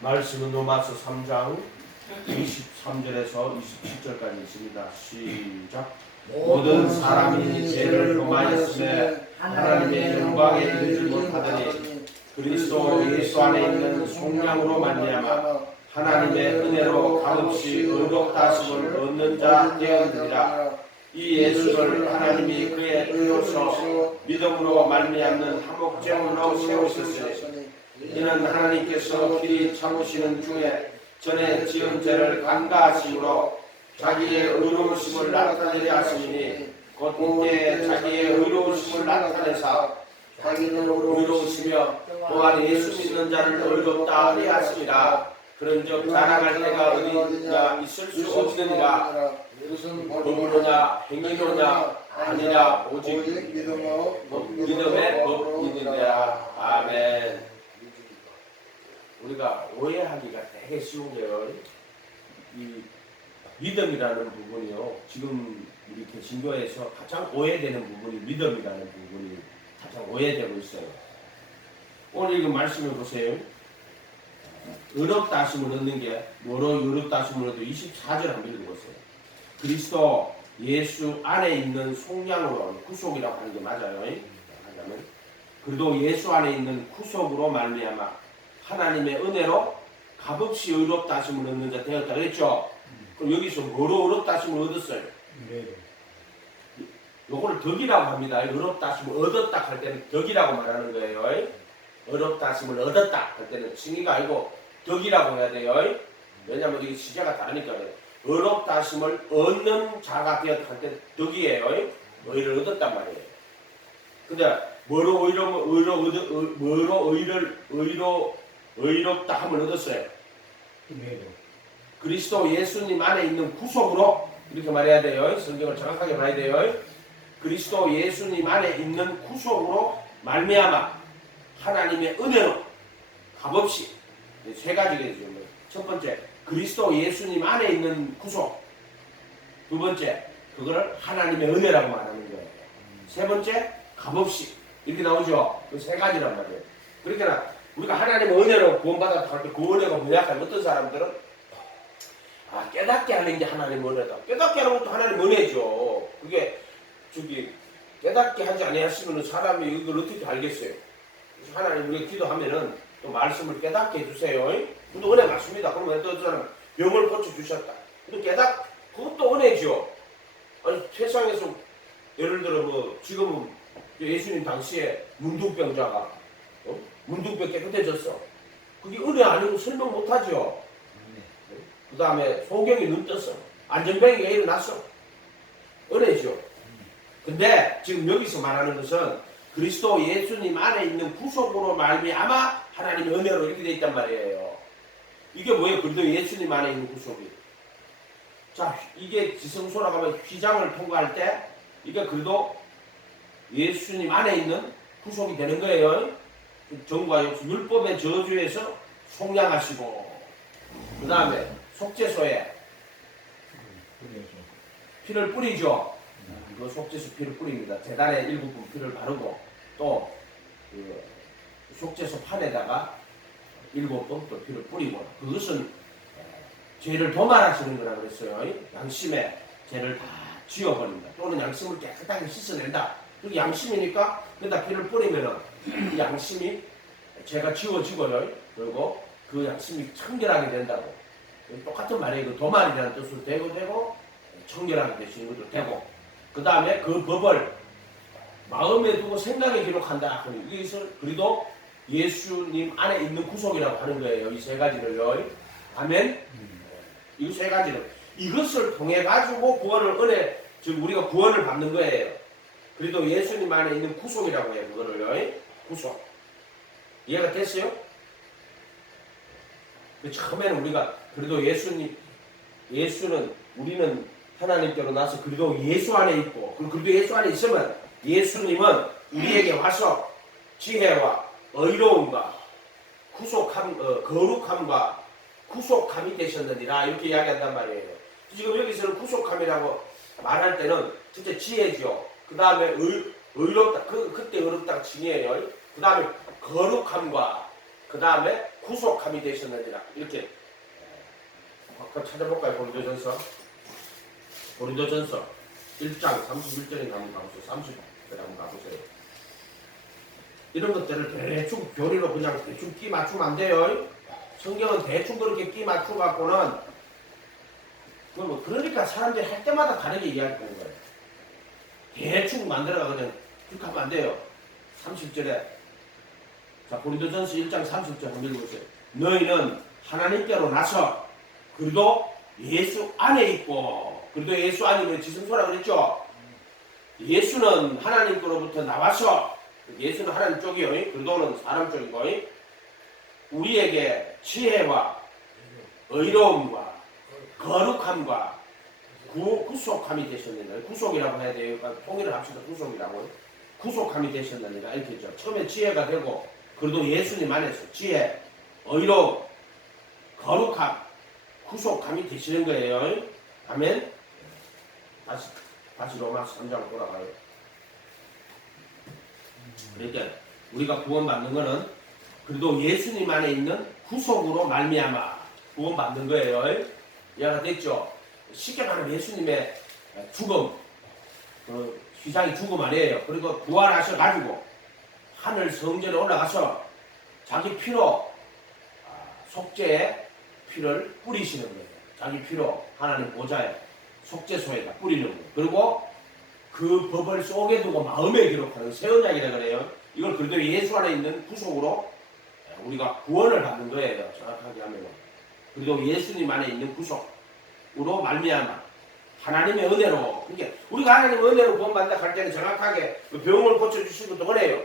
말씀은 로마서 3장 23절에서 27절까지 있습니다. 시작. 모든 사람이 죄를 범하였음에 하나님의 영광에 이르지 못하더니 그리스도 예수 안에 있는 속량으로 말미암아 하나님의 은혜로 값없이 의롭다 하심을 얻는 자 되었느니라. 이 예수를 하나님이 그의 피로써 믿음으로 말미암는 화목제물로 세우셨으니 이는 하나님께서 길이 참으시는 중에 전에 지은 죄를 간과하심으로 자기의 의로우심을 나타내려 하시니 곧 이때 자기의 의로우심을 나타내사 자기는 의로우시며 또한 예수 믿는 자를 의롭다 하려 하시니라. 그런즉 자랑할 때가 어디냐 있을 수 없느니라. 법으로냐 행위로냐 아니라 오직 믿음의 법이니라. 아멘. 우리가 오해하기가 되게 쉬운 게요, 이 믿음이라는 부분이요, 지금 우리 개신교에서 가장 오해되는 부분이 믿음이라는 부분이 가장 오해되고 있어요. 오늘 이거 말씀을 보세요. 의롭다 하심을 얻는 게 뭐로 의롭다 하심을 얻어? 24절 한번 읽어보세요. 그리스도 예수 안에 있는 속량으로, 구속이라고 하는 게 맞아요. 하자면 그래도 예수 안에 있는 구속으로 말미암아 하나님의 은혜로 값없이 의롭다 하심을 얻는 자 되었다 그랬죠? 그럼 여기서 뭐로 의롭다 하심을 얻었어요? 요거를 덕이라고 합니다. 의롭다 하심을 얻었다 할 때는 덕이라고 말하는 거예요. 의롭다 하심을 얻었다 할 때는 칭의가 아니고 덕이라고 해야 돼요. 왜냐하면 이게 시제가 다르니까요. 의롭다 하심을 얻는 자가 되었다 할 때는 덕이에요. 의를 얻었단 말이에요. 근데 뭐로 의롭다 함을 얻었어요? 그리스도 예수님 안에 있는 구속으로, 이렇게 말해야 돼요. 성경을 정확하게 봐야 돼요. 그리스도 예수님 안에 있는 구속으로 말미암아 하나님의 은혜로 값없이, 세 가지겠죠. 첫 번째, 그리스도 예수님 안에 있는 구속. 두 번째, 그거를 하나님의 은혜라고 말하는 거예요. 세 번째, 값없이. 이렇게 나오죠. 그 세 가지란 말이에요. 그러니까 우리가 하나님의 은혜로 구원받았다 할 때 그 은혜가 뭐냐 하면 어떤 사람들은 깨닫게 하는 게 하나님의 은혜다. 깨닫게 하는 것도 하나님의 은혜죠. 그게 깨닫게 하지 아니하시면 사람이 이걸 어떻게 알겠어요? 하나님 우리가 기도하면은 또 말씀을 깨닫게 해주세요. 그것도 은혜 맞습니다. 그러면 어떤 사람 병을 고쳐주셨다. 그것도 은혜죠. 아니 세상에서 예를 들어 지금은 예수님 당시에 문둥병자가 문둥병 깨끗해졌어. 그게 은혜 아니고 설명 못하죠. 그 다음에 소경이 눈 떴어. 안전병이가 일어났어. 은혜죠. 근데 지금 여기서 말하는 것은 그리스도 예수님 안에 있는 구속으로 말미암아 하나님의 은혜로 이렇게 돼 있단 말이에요. 이게 뭐예요? 그래도 예수님 안에 있는 구속이. 자, 이게 지성소라고 하면 휘장을 통과할 때 이게 그래도 예수님 안에 있는 구속이 되는 거예요. 정과 역수 율법의 저주에서 속량하시고, 그 다음에 속죄소에 피를 뿌리죠. 그 속죄소 피를 뿌립니다. 제단에 일부분 피를 바르고 또 그 속죄소 판에다가 7번 또 피를 뿌리고, 그것은 죄를 도말하시는 거라 그랬어요. 양심에 죄를 다 지워버린다. 또는 양심을 깨끗하게 씻어낸다. 그게 양심이니까 그다 피를 뿌리면은 양심이 죄가 지워지고요. 그리고 그 양심이 청결하게 된다고. 똑같은 말이에요. 그 도말이라는 뜻으로 되고 청결하게 되시는 것도 되고, 그 다음에 그 법을 마음에 두고 생각에 기록한다. 이것을 그래도 예수님 안에 있는 구속이라고 하는 거예요. 이 세 가지를요. 아멘. 이 세 가지를, 이것을 통해 가지고 구원을 즉 우리가 구원을 받는 거예요. 그래도 예수님 안에 있는 구속이라고 해요. 그거를요. 구속. 이해가 됐어요? 처음에는 우리가 그래도 예수는 우리는 하나님께로 나서 그래도 예수 안에 있고, 그래도 예수 안에 있으면 예수님은 우리에게 와서 지혜와 의로움과 거룩함과 구속함이 되셨느니라, 이렇게 이야기한단 말이에요. 지금 여기서는 구속함이라고 말할 때는 진짜 지혜죠. 그 다음에 의롭다, 그때 의롭다가 칭의예요. 그 다음에 거룩함과 그 다음에 구속함이 되셨느니라. 이렇게 찾아볼까요? 고린도전서 1장 31절에 한번 가보세요. 30절에 한번 가보세요. 이런 것들을 대충 교리로 그냥 대충 끼 맞추면 안 돼요. 성경은 대충 그렇게 끼 맞추고 갖고는 그러니까 사람들이 할 때마다 다르게 이야기하는 거예요. 대충 만들어가 그냥 그렇게 하면 안 돼요. 30절에 자 고린도전서 1장 30절 한번 읽어보세요. 너희는 하나님께로 나서 그리도 예수 안에 있고 그리도 예수 안이면 지성소라 그랬죠. 예수는 하나님께로부터 나와서 예수는 하나님 쪽이요. 그리도는 사람 쪽이고 우리에게 지혜와 의로움과 거룩함과 구속함이 되셨느니라. 구속이라고 해야 돼요. 그러니까 통일을 합시다. 구속이라고. 구속함이 되셨느니라. 이렇게 했죠. 처음에 지혜가 되고 그래도 예수님 안에서 지혜, 의로움, 거룩함, 구속함이 되시는 거예요. 아멘. 다시 로마서 3장으로 돌아가요. 그러니까 우리가 구원받는 거는 그래도 예수님 안에 있는 구속으로 말미암아 구원받는 거예요. 이해가 됐죠? 쉽게 말하면 예수님의 죽음, 휘장이 죽음 아니에요. 그리고 부활하셔가지고 하늘 성전에 올라가서 자기 피로 속죄의 피를 뿌리시는 거예요. 자기 피로 하나님 보좌에 속죄소에다 뿌리는 거예요. 그리고 그 법을 속에 두고 마음에 기록하는 새 언약이라 그래요. 이걸 그래도 예수 안에 있는 구속으로 우리가 구원을 받는 거예요. 정확하게 하면 그래도 예수님 안에 있는 구속으로 말미암아 하나님의 은혜로. 그러니까 우리가 하나님의 은혜로 구원받는다 할 때는 정확하게 병을 고쳐주신 것도 은혜요.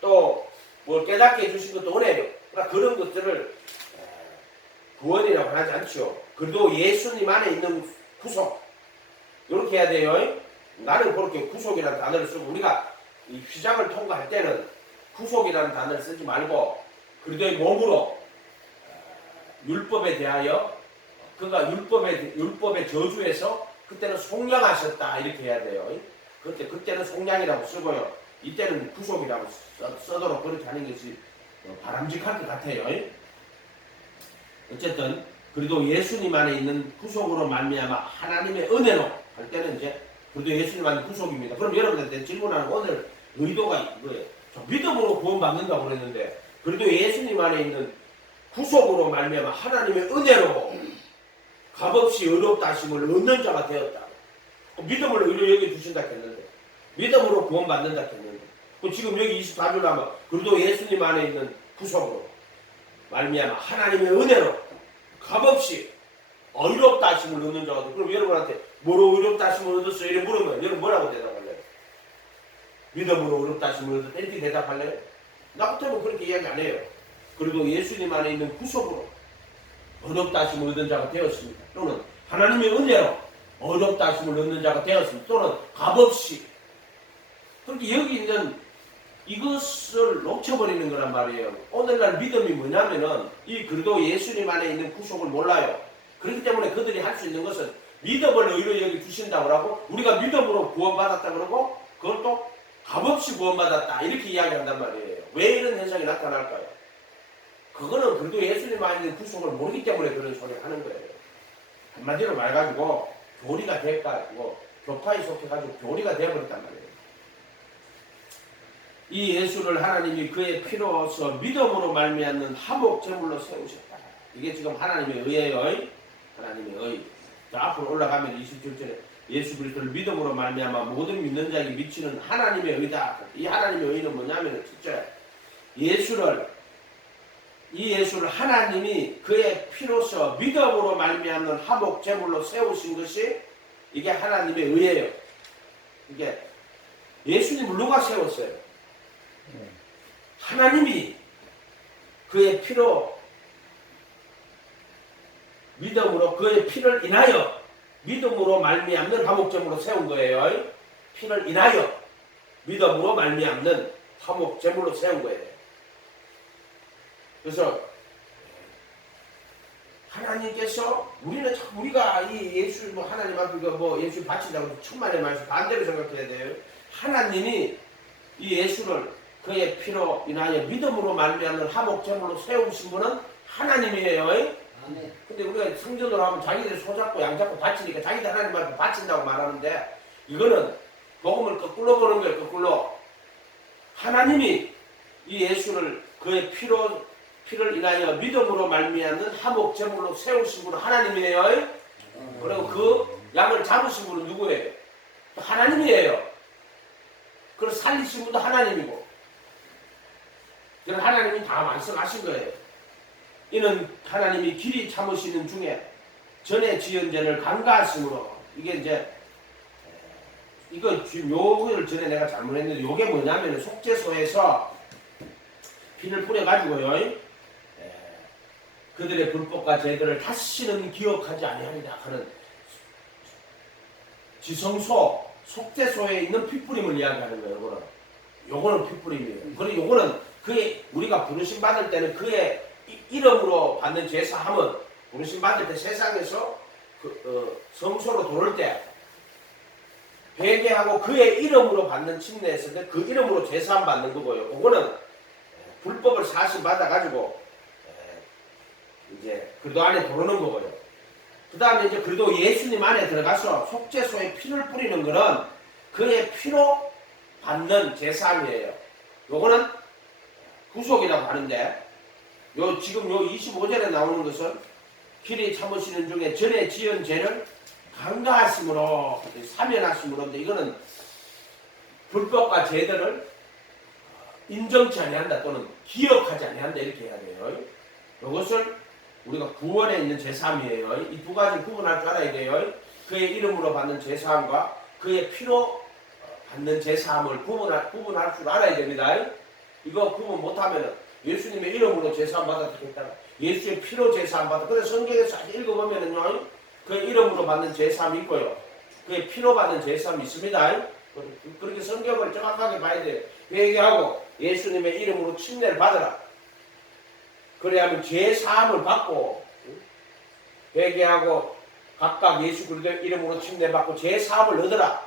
또 뭘 깨닫게 해주신 것도 은혜요. 그러니까 그런 것들을 구원이라고 하지 않죠. 그래도 예수님 안에 있는 구속 이렇게 해야 돼요. 나는 그렇게 구속이라는 단어를 쓰고 우리가 이 휘장을 통과할 때는 구속이라는 단어를 쓰지 말고 그래도 몸으로 율법에 대하여 그가 율법의 저주에서 그때는 속량하셨다 이렇게 해야 돼요. 그때는 속량이라고 쓰고요. 이때는 구속이라고 써도록 그렇게 하는 것이 바람직할 것 같아요. 어쨌든 그래도 예수님 안에 있는 구속으로 말미암아 하나님의 은혜로 할 때는 이제 그래도 예수님 안에 구속입니다. 그럼 여러분들한테 질문하는 오늘 의도가 이거예요. 믿음으로 구원받는다고 그랬는데 그래도 예수님 안에 있는 구속으로 말미암아 하나님의 은혜로 값없이 의롭다 하심을 얻는 자가 되었다. 믿음을 의로 여겨주신다 했는데 믿음으로 구원받는다 했는데 지금 여기 24절 하면 그래도 예수님 안에 있는 구속으로 말미암아 하나님의 은혜로 값없이 의롭다 하심을 얻는 자가 되었다. 그럼 여러분한테 뭐로 의롭다 하심을 얻었어요? 이렇게 물으면 여러분 뭐라고 대답할래요? 믿음으로 의롭다 하심을 얻었다 이렇게 대답할래요? 나 같으면 그렇게 이야기 안 해요. 그래도 예수님 안에 있는 구속으로 의롭다 하심을 얻은 자가 되었습니다. 또는 하나님의 은혜로 의롭다 하심을 얻는 자가 되었습니다. 또는 값없이. 그렇게 여기 있는 이것을 놓쳐버리는 거란 말이에요. 오늘날 믿음이 뭐냐면은 이 그래도 예수님 안에 있는 구속을 몰라요. 그렇기 때문에 그들이 할 수 있는 것은 믿음을 의로 여기 주신다고 하고 우리가 믿음으로 구원받았다 그러고 그걸 또 값없이 구원받았다 이렇게 이야기한단 말이에요. 왜 이런 현상이 나타날까요? 그거는 그래도 예수님 안에 있는 구속을 모르기 때문에 그런 소리를 하는 거예요. 한마디로 말해가지고 교리가 돼가지고 교파에 속해가지고 교리가 되어버렸단 말이에요. 이 예수를 하나님이 그의 피로서 믿음으로 말미암는 화목 제물로 세우셨다. 이게 지금 하나님의 의예요. 하나님의 의. 자, 앞으로 올라가면 27절에 예수 그리스도를 믿음으로 말미암아 모든 믿는 자에게 미치는 하나님의 의다. 이 하나님의 의는 뭐냐면 진짜 이 예수를 하나님이 그의 피로서 믿음으로 말미암는 화목 제물로 세우신 것이 이게 하나님의 의예요. 이게 예수님을 누가 세웠어요? 하나님이 그의 피로 믿음으로 그의 피를 인하여 믿음으로 말미암는 화목제물로 세운 거예요. 피를 인하여 믿음으로 말미암는 화목제물로 세운 거예요. 그래서 하나님께서 우리가 이 예수 하나님 앞에 예수 바친다고 천만의 말씀 반대로 생각해야 돼요. 하나님이 이 예수를 그의 피로 인하여 믿음으로 말미암는 화목제물로 세우신 분은 하나님이에요. 아멘. 근데 우리가 성전으로 하면 자기들이 손잡고 양잡고 바치니까 자기들 하나님 앞에 바친다고 말하는데, 이거는 복음을 거꾸로 보는 거예요. 거꾸로. 하나님이 이 예수를 그의 피를 인하여 믿음으로 말미암는 화목제물로 세우신 분은 하나님이에요. 그리고 그 양을 잡으신 분은 누구예요? 하나님이에요. 그걸 살리신 분도 하나님이고, 그런 하나님이 다 완성하신 거예요. 이는 하나님이 길이 참으시는 중에 전에 지은 죄를 간과하심으로, 이게 이제 이거 지금 요거를 전에 내가 잘못했는데, 요게 뭐냐면 속죄소에서 피를 뿌려가지고요, 그들의 불법과 죄들을 다시는 기억하지 아니하리라 하는 지성소, 속죄소에 있는 피뿌림을 이야기하는 거예요. 요거는 피뿌림이에요. 그리고 요거는 그의, 우리가 부르심 받을 때는 그의 이름으로 받는 제사함은, 부르심 받을 때 세상에서 성소로 들어올 때 회개하고 그의 이름으로 받는 침례에서 그 이름으로 제사함 받는 거고요. 그거는 불법을 사실 받아가지고 이제 그리도 안에 들어오는 거고요. 그 다음에 이제 그래도 예수님 안에 들어가서 속죄소에 피를 뿌리는 거는 그의 피로 받는 제사함이에요. 요거는 구속이라고 하는데, 지금 요 25절에 나오는 것은 길이 참으시는 중에 전에 지은 죄를 간과하심으로, 사면하심으로, 이거는 불법과 죄들을 인정치 아니한다 또는 기억하지 아니한다 이렇게 해야 돼요. 이것을 우리가 구원에 있는 제사함이에요. 이 두 가지 구분할 줄 알아야 돼요. 그의 이름으로 받는 제사함과 그의 피로 받는 제사함을 구분할 줄 알아야 됩니다. 이거 구분 못하면 예수님의 이름으로 제사함 받았다가 예수의 피로 제사함 받았다. 그래서 성경에서 읽어보면은요, 그의 이름으로 받는 제사함이 있고요, 그의 피로 받는 제사함이 있습니다. 그렇게 성경을 정확하게 봐야 돼요. 회개하고 예수님의 이름으로 침례를 받으라. 그래야만 죄 사함을 받고, 회개하고 각각 예수 그리스도의 이름으로 침례받고 죄 사함을 얻으라.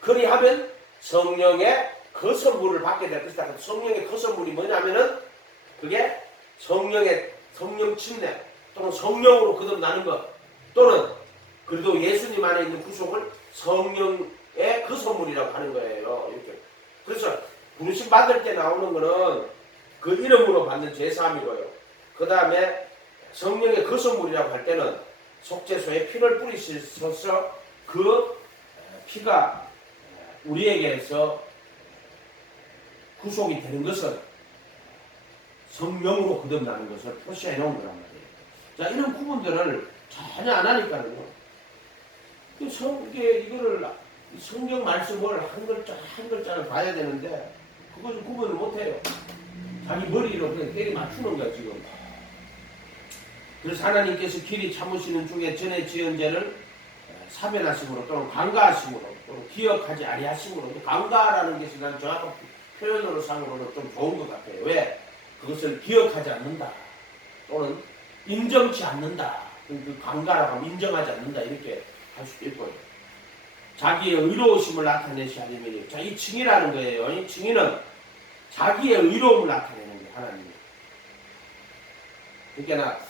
그리하면 성령의 그 선물을 받게 될 것이다. 성령의 그 선물이 뭐냐면은 그게 성령 침례 또는 성령으로 거듭나는 것, 또는 그래도 예수님 안에 있는 구속을 성령의 그 선물이라고 하는 거예요. 이렇게. 그래서 부르심 받을 때 나오는 거는 그 이름으로 받는 제사함이고요. 그 다음에 성령의 그 선물이라고 할 때는 속죄소에 피를 뿌리셔서 그 피가 우리에게서 구속이 되는 것을, 성령으로 거듭나는 것을 표시해 놓은 거란 말이에요. 자, 이런 구분들을 전혀 안 하니까요. 이거를 성경 말씀을 한 글자 한 글자를 봐야 되는데 그것을 구분을 못해요. 자기 머리로 그냥 때리 맞추는 거야 지금. 그래서 하나님께서 길이 참으시는 중에 전에 지은 죄를 사면하심으로 또는 간과하심으로 또는 기억하지 아니하심으로, 간과라는 것이 난 정확한 표현으로 상으로는 좀 좋은 것 같아요. 왜? 그것을 기억하지 않는다 또는 인정치 않는다, 그 간과라고 하면 인정하지 않는다 이렇게 할 수도 있고요. 자기의 의로우심을 나타내시 하리니, 자, 이 증이라는 거예요. 이 증인은 자기의 의로움을 나타내는 거예요. 하나님이. 그러니까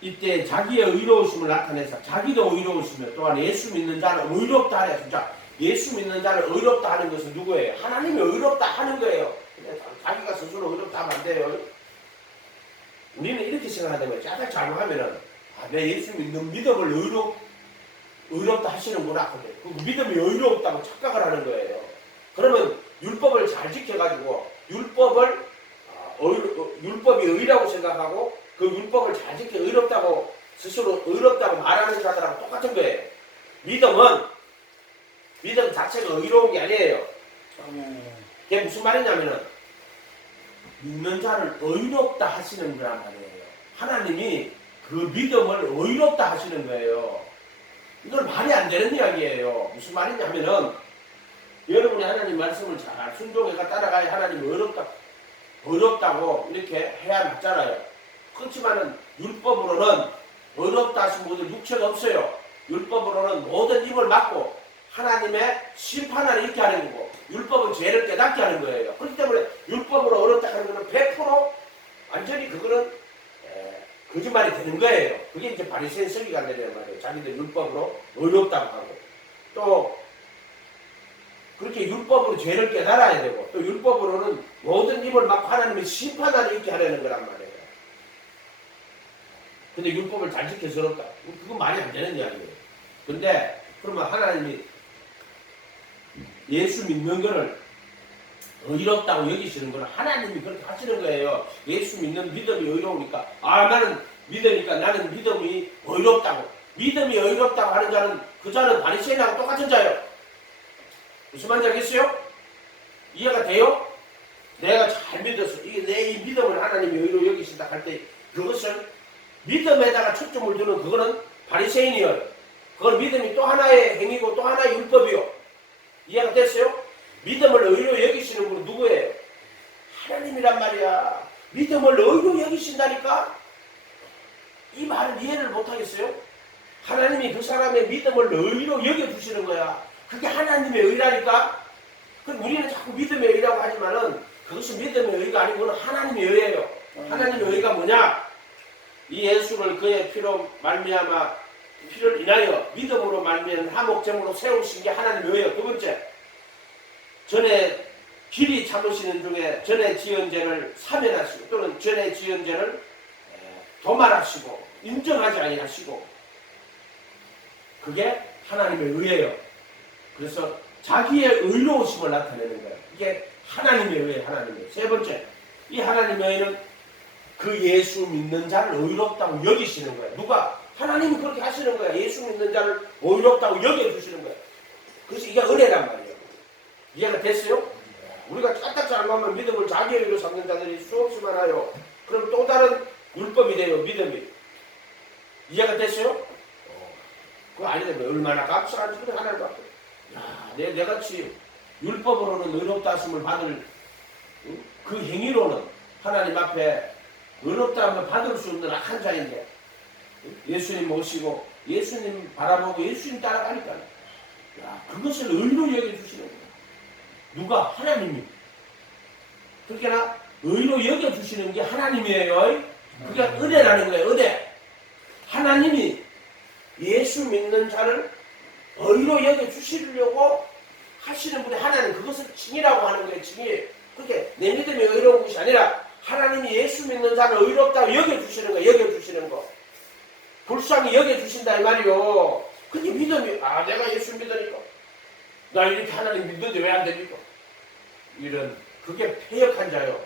이때 자기의 의로우심을 나타내서 자기도 의로우시며 또한 예수 믿는 자는 의롭다 하래. 진짜 예수 믿는 자를 의롭다 하는 것은 누구예요? 하나님이 의롭다 하는 거예요. 자기가 스스로 의롭다 하면 안 돼요. 우리는 이렇게 생각하는 거예요. 자꾸 잘못하면은 내 예수 믿는 믿음을 의롭다 하시는구나. 그 믿음이 의롭다고 착각을 하는 거예요. 그러면 율법을 잘 지켜가지고 율법이 의라고 생각하고 그 율법을 잘 지켜 의롭다고 스스로 의롭다고 말하는 자들하고 똑같은 거예요. 믿음 자체가 의로운 게 아니에요. 그게 무슨 말이냐면은 믿는 자를 의롭다 하시는 거란 말이에요. 하나님이 그 믿음을 의롭다 하시는 거예요. 이건 말이 안 되는 이야기예요. 무슨 말이냐면은 여러분이 하나님 말씀을 잘 순종해가 따라가야 하나님이 의롭다고 이렇게 해야 맞잖아요. 그렇지만은 율법으로는 의롭다 하신 분들 육체가 없어요. 율법으로는 모든 입을 막고 하나님의 심판을 이렇게 하는 거고, 율법은 죄를 깨닫고 깨닫게 하는 거예요. 그렇기 때문에 율법으로 어렵다 하는 거는 100% 완전히 그거는 거짓말이 되는 거예요. 그게 이제 바리새인 서기가 되는 말이에요. 자기들 율법으로 어렵다고 하고 또 그렇게 율법으로 죄를 깨달아야 되고 또 율법으로는 모든 입을 막 하나님의 심판하러 있게 하려는 거란 말이에요. 근데 율법을 잘 지켜서 어렵다. 그건 말이 안 되는 이야기예요. 근데 그러면 하나님이 예수 믿는 거를 의롭다고 여기시는 거는 하나님이 그렇게 하시는 거예요. 예수 믿는 믿음이 의로우니까 나는 믿으니까 나는 믿음이 의롭다고. 믿음이 의롭다고 하는 자는 그 자는 바리새인하고 똑같은 자예요. 무슨 말인지 알겠어요? 이해가 돼요? 내가 잘 믿어서 이게 내 이 믿음을 하나님이 의로 여기신다 할 때 그것은 믿음에다가 초점을 두는 그거는 바리새인이에요. 그건 믿음이 또 하나의 행위고 또 하나의 율법이요. 이해가 됐어요? 믿음을 의로 여기시는 분은 누구예요? 하나님이란 말이야. 믿음을 의로 여기신다니까? 이 말을 이해를 못하겠어요? 하나님이 그 사람의 믿음을 의로 여겨주시는 거야. 그게 하나님의 의라니까? 그럼 우리는 자꾸 믿음의 의라고 하지만은 그것은 믿음의 의가 아니고 하나님의 의예요. 하나님의 의가 뭐냐? 이 예수를 그의 피로 말미암아 피를 인하여 믿음으로 말미암은 화목제물로 세우신 게 하나님의 의예요. 두 번째, 전에 길이 참으시는 중에 전에 지은 죄를 사면하시고 또는 전에 지은 죄를 도말하시고 인정하지 아니하시고 그게 하나님의 의예요. 그래서 자기의 의로우심을 나타내는 거예요. 이게 하나님의 의예요. 하나님의 의. 세 번째, 이 하나님의 의는 그 예수 믿는 자를 의롭다고 여기시는 거예요. 누가? 하나님이 그렇게 하시는 거예요. 예수 믿는 자를 의롭다고 여겨주시는 거예요. 그래서 이게 은혜란 말이에요. 이해가 됐어요? 우리가 까딱 잘못하면 믿음을 자기의 의로 삼는 자들이 수없이 많아요. 그럼 또 다른 율법이 돼요. 믿음이. 이해가 됐어요? 그거 아니면 얼마나 값싼지 그래 하나님 앞에. 야, 내같이 율법으로는 의롭다 하심을 받을 그 행위로는 하나님 앞에 의롭다 하면 받을 수 없는 악한 자인데 예수님 모시고 예수님 바라보고 예수님 따라가니까 야, 그것을 의로 여겨주시는 거야. 누가? 하나님이. 그러니까 의로 여겨주시는 게 하나님이에요. 그게 은혜라는 거예요. 은혜. 하나님이 예수 믿는 자를 의로 여겨주시려고 하시는 분이 하나님. 그것을 칭이라고 하는 거예요. 칭이. 그렇게 내 믿음이 의로운 것이 아니라 하나님이 예수 믿는 자를 의롭다고 여겨주시는 거예요. 여겨주시는 거. 불쌍히 여겨주신다 이 말이요. 근데 믿음이 내가 예수 믿으니까 나 이렇게 하나님 믿는데 왜 안 됩니까? 이런 그게 패역한 자요.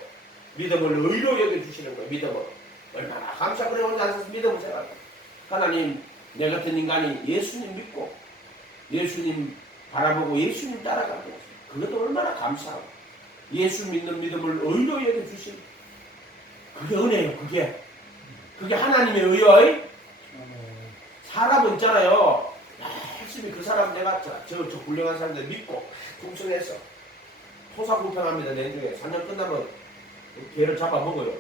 믿음을 의로 여겨주시는 거예요. 믿음을. 얼마나 감사 그래 혼자 앉아서 믿음을 생각해. 하나님 내 같은 인간이 예수님 믿고 예수님 바라보고 예수님 따라가고 그것도 얼마나 감사하고 예수 믿는 믿음을 의로 여겨주신 그게 은혜예요. 그게 하나님의 의요. 사람은 있잖아요. 열심히 그 사람 내가 저 훌륭한 사람들 믿고 충성해서 토사구팽합니다. 내중에 3년 끝나면 개를 잡아먹어요.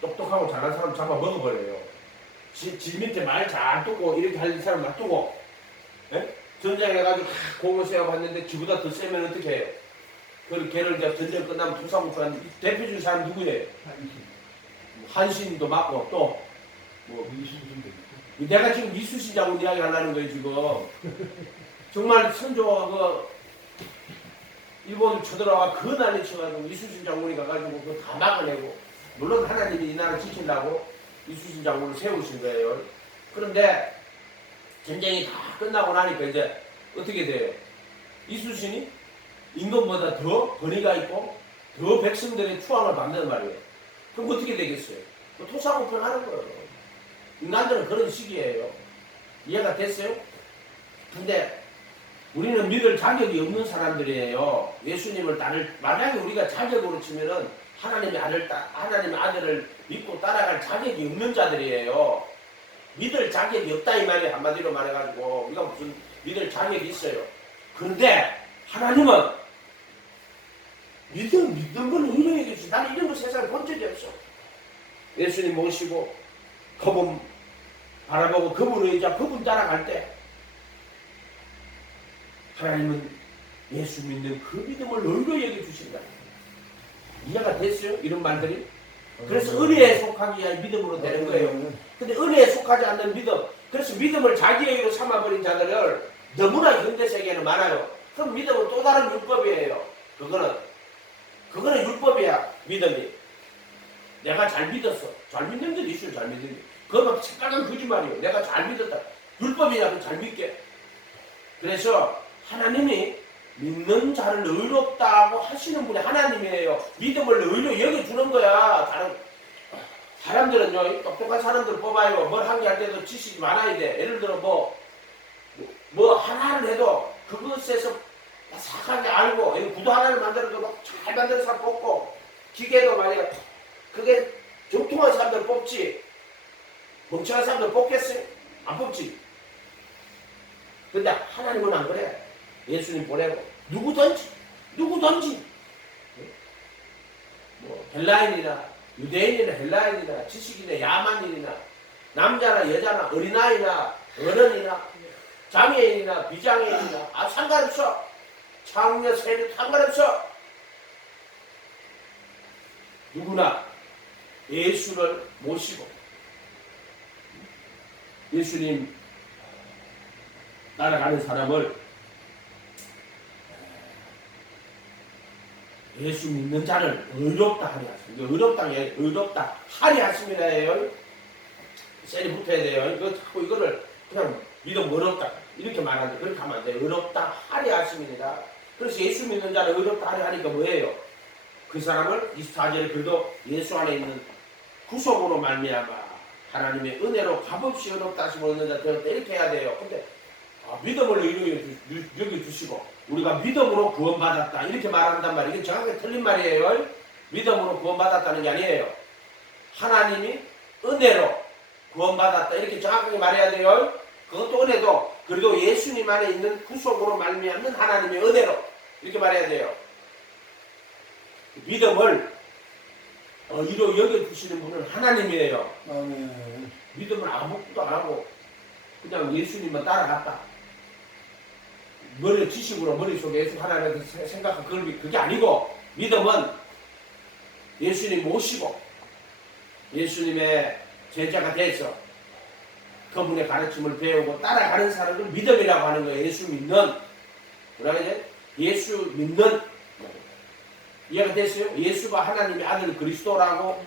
똑똑하고 잘난 사람 잡아먹어버려요. 지 밑에 말 잘 두고 이렇게 할 사람 놔두고 전쟁 해가지고 공을 세워봤는데 지보다 더 세면 어떻게 해요? 그 개를 이제 전쟁 끝나면 토사구팽하는데 대표적인 사람 누구예요? 한신도 맞고 또 뭐 내가 지금 이수신 장군 이야기 하려는 거예요 지금. 정말 선조가 일본 쳐들어와 그 난리 쳐가지고 이수신 장군이 가가지고 그거 다 막아내고 물론 하나님이 이 나라 지키려고 이수신 장군을 세우신 거예요. 그런데 전쟁이 다 끝나고 나니까 이제 어떻게 돼요? 이수신이 임금보다 더 권위가 있고 더 백성들의 추앙을 받는 말이에요. 그럼 어떻게 되겠어요? 토사구팽 하는 거예요. 인간들은 그런 식이에요. 이해가 됐어요? 근데 우리는 믿을 자격이 없는 사람들이에요. 예수님을 만약에 우리가 자격으로 치면은 하나님의 아들을 믿고 따라갈 자격이 없는 자들이에요. 믿을 자격이 없다 이 말이에요. 한마디로 말해가지고 우리가 무슨 믿을 자격이 있어요. 그런데 하나님은 믿는 걸 의뢰해 주시. 나는 이런 거 세상에 본 적이 없어. 예수님 모시고 그분 바라보고 그분을 이제 그분 따라갈 때 하나님은 예수 믿는 그 믿음을 의로 여겨주신다. 이해가 됐어요? 이런 말들이? 그래서 은혜에 속하기 위한 믿음으로 되는 거예요. 근데 은혜에 속하지 않는 믿음, 그래서 믿음을 자기의 의로 삼아버린 자들을 너무나 현대 세계에는 많아요. 그럼 믿음은 또 다른 율법이에요. 그거는 율법이야. 믿음이 내가 잘 믿었어. 잘 믿는 게 있어요. 잘 믿는 게 그건 색깔난 거짓말이에요. 내가 잘 믿었다. 율법이라도 잘 믿게. 그래서 하나님이 믿는 자를 의롭다고 하시는 분이 하나님이에요. 믿음을 의로 여겨주는 거야. 다른 사람들은요, 똑똑한 사람들 뽑아요. 뭘 한 개 할 때도 지식이 많아야 돼. 예를 들어 뭐 하나를 해도 그것에서 바삭하게 알고, 구도 하나를 만들어도 잘 만드는 사람 뽑고, 기계도 만약에 그게 정통한 사람들 뽑지, 멍청한 사람들 뽑겠어요? 안 뽑지. 근데 하나님은 안 그래. 예수님 보내고 누구든지 뭐 헬라인이나 유대인이나 헬라인이나 지식인이나 야만인이나 남자나 여자나 어린아이나 어른이나 장애인이나 비장애인이나 상관없어. 장녀 세례 상관없어. 누구나 예수를 모시고 예수님 따라가는 사람을 예수 믿는 자를 의롭다 하리 하십니다. 의롭다 하리 하십니다예요. 셀이 붙어야 돼요. 이거 자꾸 이거를 그냥 믿음 의롭다 이렇게 말하는데 그렇게 하면 안 돼요. 의롭다 하리 하십니다. 그래서 예수 믿는 자를 의롭다 하리 하니까 뭐예요? 그 사람을 24절에 그래도 예수 안에 있는 구속으로 말미암아 하나님의 은혜로 값없이 의롭다 하심을 얻는 자 되었다 이렇게 해야 돼요. 근데 믿음을 의로 여겨주시고 우리가 믿음으로 구원받았다 이렇게 말한단 말이에요. 이게 정확하게 틀린 말이에요. 믿음으로 구원받았다는 게 아니에요. 하나님이 은혜로 구원받았다 이렇게 정확하게 말해야 돼요. 그것도 은혜도 그래도 예수님 안에 있는 구속으로 말미암는 하나님의 은혜로 이렇게 말해야 돼요. 믿음을 의로 여겨주시는 분은 하나님이에요. 믿음을 아무것도 안 하고 그냥 예수님만 따라갔다. 지식으로 머릿속에 예수 하나님을 생각한 그게 아니고 믿음은 예수님 모시고 예수님의 제자가 돼서 그분의 가르침을 배우고 따라가는 사람을 믿음이라고 하는 거예요. 예수 믿는 뭐라고 해야 돼? 예수 믿는 이해가 됐어요? 예수가 하나님의 아들 그리스도라고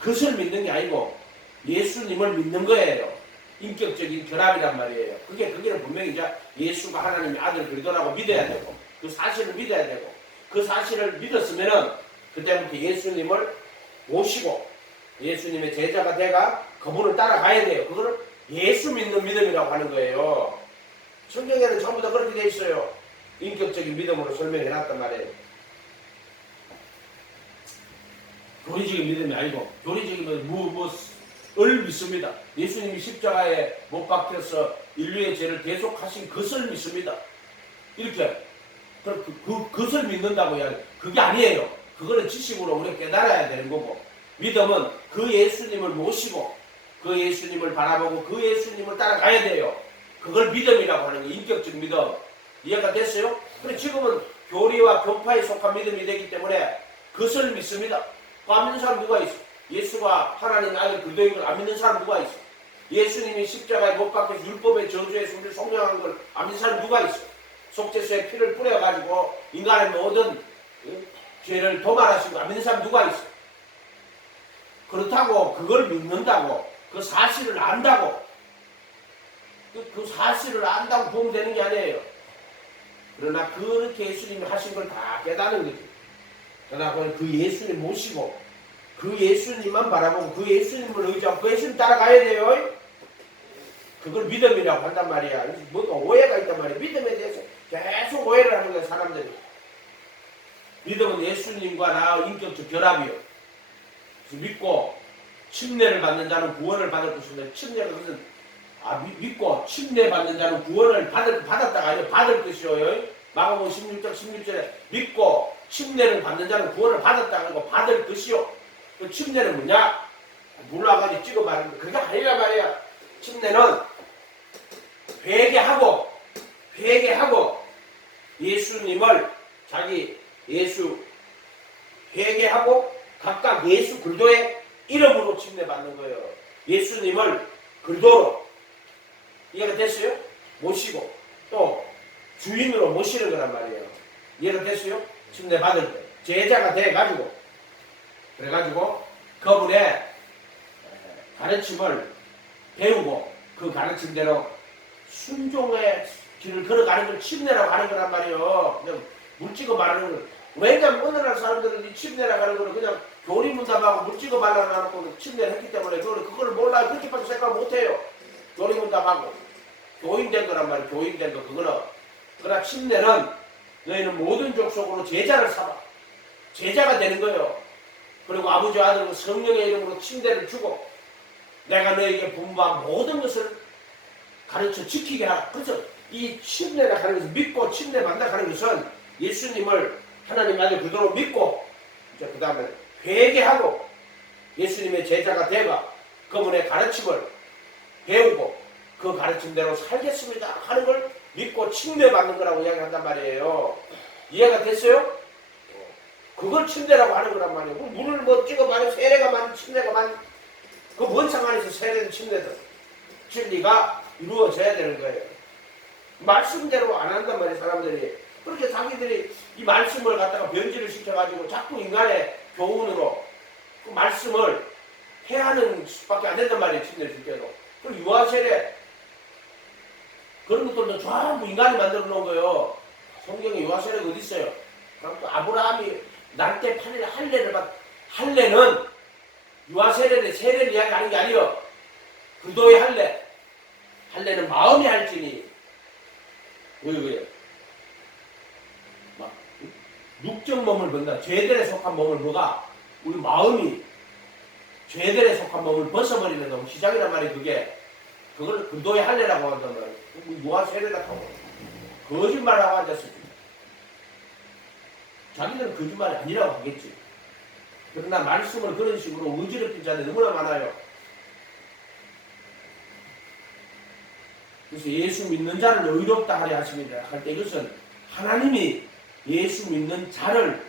그것을 믿는 게 아니고 예수님을 믿는 거예요. 인격적인 결합이란 말이에요. 그게 분명히 이제 예수가 하나님의 아들 그리스도라고 믿어야 되고 그 사실을 믿어야 되고 그 사실을 믿었으면은 그때부터 예수님을 모시고 예수님의 제자가 돼가 그분을 따라가야 돼요. 그거를 예수 믿는 믿음이라고 하는 거예요. 성경에는 전부 다 그렇게 돼 있어요. 인격적인 믿음으로 설명해 놨단 말이에요. 교리적인 믿음이 아니고 교리적인 을 믿습니다. 예수님이 십자가에 못 박혀서 인류의 죄를 대속하신 것을 믿습니다. 이렇게 그것을 믿는다고 해야 돼. 그게 아니에요. 그거는 지식으로 우리가 깨달아야 되는 거고 믿음은 그 예수님을 모시고 그 예수님을 바라보고 그 예수님을 따라가야 돼요. 그걸 믿음이라고 하는 게 인격적 믿음. 이해가 됐어요? 근데 지금은 교리와 교파에 속한 믿음이 되기 때문에 그것을 믿습니다. 안 믿는 사람 누가 있어? 예수가 하나님 아들 그리스도인 걸 안 믿는 사람 누가 있어? 예수님이 십자가에 못 박혀서 율법의 저주에서 우리를 속량한 걸 안 믿는 사람 누가 있어? 속죄수에 피를 뿌려가지고 인간의 모든 죄를 도말하시고 안 믿는 사람 누가 있어? 그렇다고 그걸 믿는다고 그 사실을 안다고 그 사실을 안다고 보면 되는 게 아니에요. 그러나 그렇게 예수님이 하신 걸 다 깨닫는 거지. 그러나 그 예수님 모시고 그 예수님만 바라보고 그 예수님을 의지하고 그 예수님 따라가야 돼요. 그걸 믿음이라고 한단 말이야. 뭔가 오해가 있단 말이야. 믿음에 대해서 계속 오해를 하는 거야 사람들이. 믿음은 예수님과 나의 인격적 결합이요. 그래서 믿고 침례를 받는 자는 구원을 받을 것인데 침례가 무슨 믿고 침례 받는 자는 구원을 받았다가 아니라 받을 것이요. 마가복음 16장 16절에 믿고 침례를 받는 자는 구원을 받았다가 아니고 받을 것이요. 그 침례는 뭐냐? 물러가지고 찍어 말하는 그게 아니라 말이야. 침례는 회개하고 예수님을 자기 예수 회개하고 각각 예수 그리스도의 이름으로 침례받는 거예요. 예수님을 그리스도로 이해가 됐어요? 모시고 또 주인으로 모시는 거란 말이에요. 이해가 됐어요? 침례받을 때 제자가 돼가지고 그래가지고 그분의 가르침을 배우고 그 가르침대로 순종의 길을 걸어가는 걸 침례라고 하는 거란 말이에요. 그냥 물찍어 말하는 걸. 왜냐면 오늘날 사람들은 이 침례라고 하는 거를 그냥 교리문답하고 물찍어 말하고 침례를 했기 때문에 그걸 몰라요. 그렇게밖에 생각 못해요. 교리문답하고 교인된 거란 말이에요. 교인된 거 그거는. 그러나 침례는 너희는 모든 족속으로 제자를 삼아 제자가 되는 거예요. 그리고 아버지 아들 성령의 이름으로 침례를 주고 내가 너에게 분부한 모든 것을 가르쳐 지키게 하라. 그래서 이 침례라 하는 것은 믿고 침례 받는다 하는 것은 예수님을 하나님 아들 그대로 믿고 이제 그 다음에 회개하고 예수님의 제자가 되가 그분의 가르침을 배우고 그 가르침대로 살겠습니다 하는 걸 믿고 침례 받는 거라고 이야기한단 말이에요. 이해가 됐어요? 그걸 침례라고 하는 거란 말이에요. 물을 뭐 찍어 말해 세례가 많은 침례가 많은 그 뭔 상관에서 세례는 침례든 진리가 이루어져야 되는 거예요. 말씀대로 안 한단 말이에요. 사람들이 그렇게 자기들이 이 말씀을 갖다가 변질을 시켜가지고 자꾸 인간의 교훈으로 그 말씀을 해하는 수밖에 안 된단 말이에요. 침례 줄 때도. 그리고 유아세례 그런 것들도 전부 인간이 만들어 놓은 거예요. 성경에 유아세례가 어디 있어요? 또 아브라함이 날 때 할례를 할례는 유아세례를 세례를 이야기하는 게 아니에요. 그도의 할례. 할례는 마음이 할지니 왜 막 육적 몸을 본다. 죄들에 속한 몸을 보다 우리 마음이 죄들에 속한 몸을 벗어버리는 시작이란 말이에요. 그걸 그도의 할례라고 한단 말이에요. 유아세례라고 하고 거짓말하고 앉았습니다. 자기들은 거짓말이 아니라고 하겠지. 그러나 말씀을 그런 식으로 어지럽힌 자들이 너무나 많아요. 그래서 예수 믿는 자를 의롭다 하려 하십니다. 할 때 이것은 하나님이 예수 믿는 자를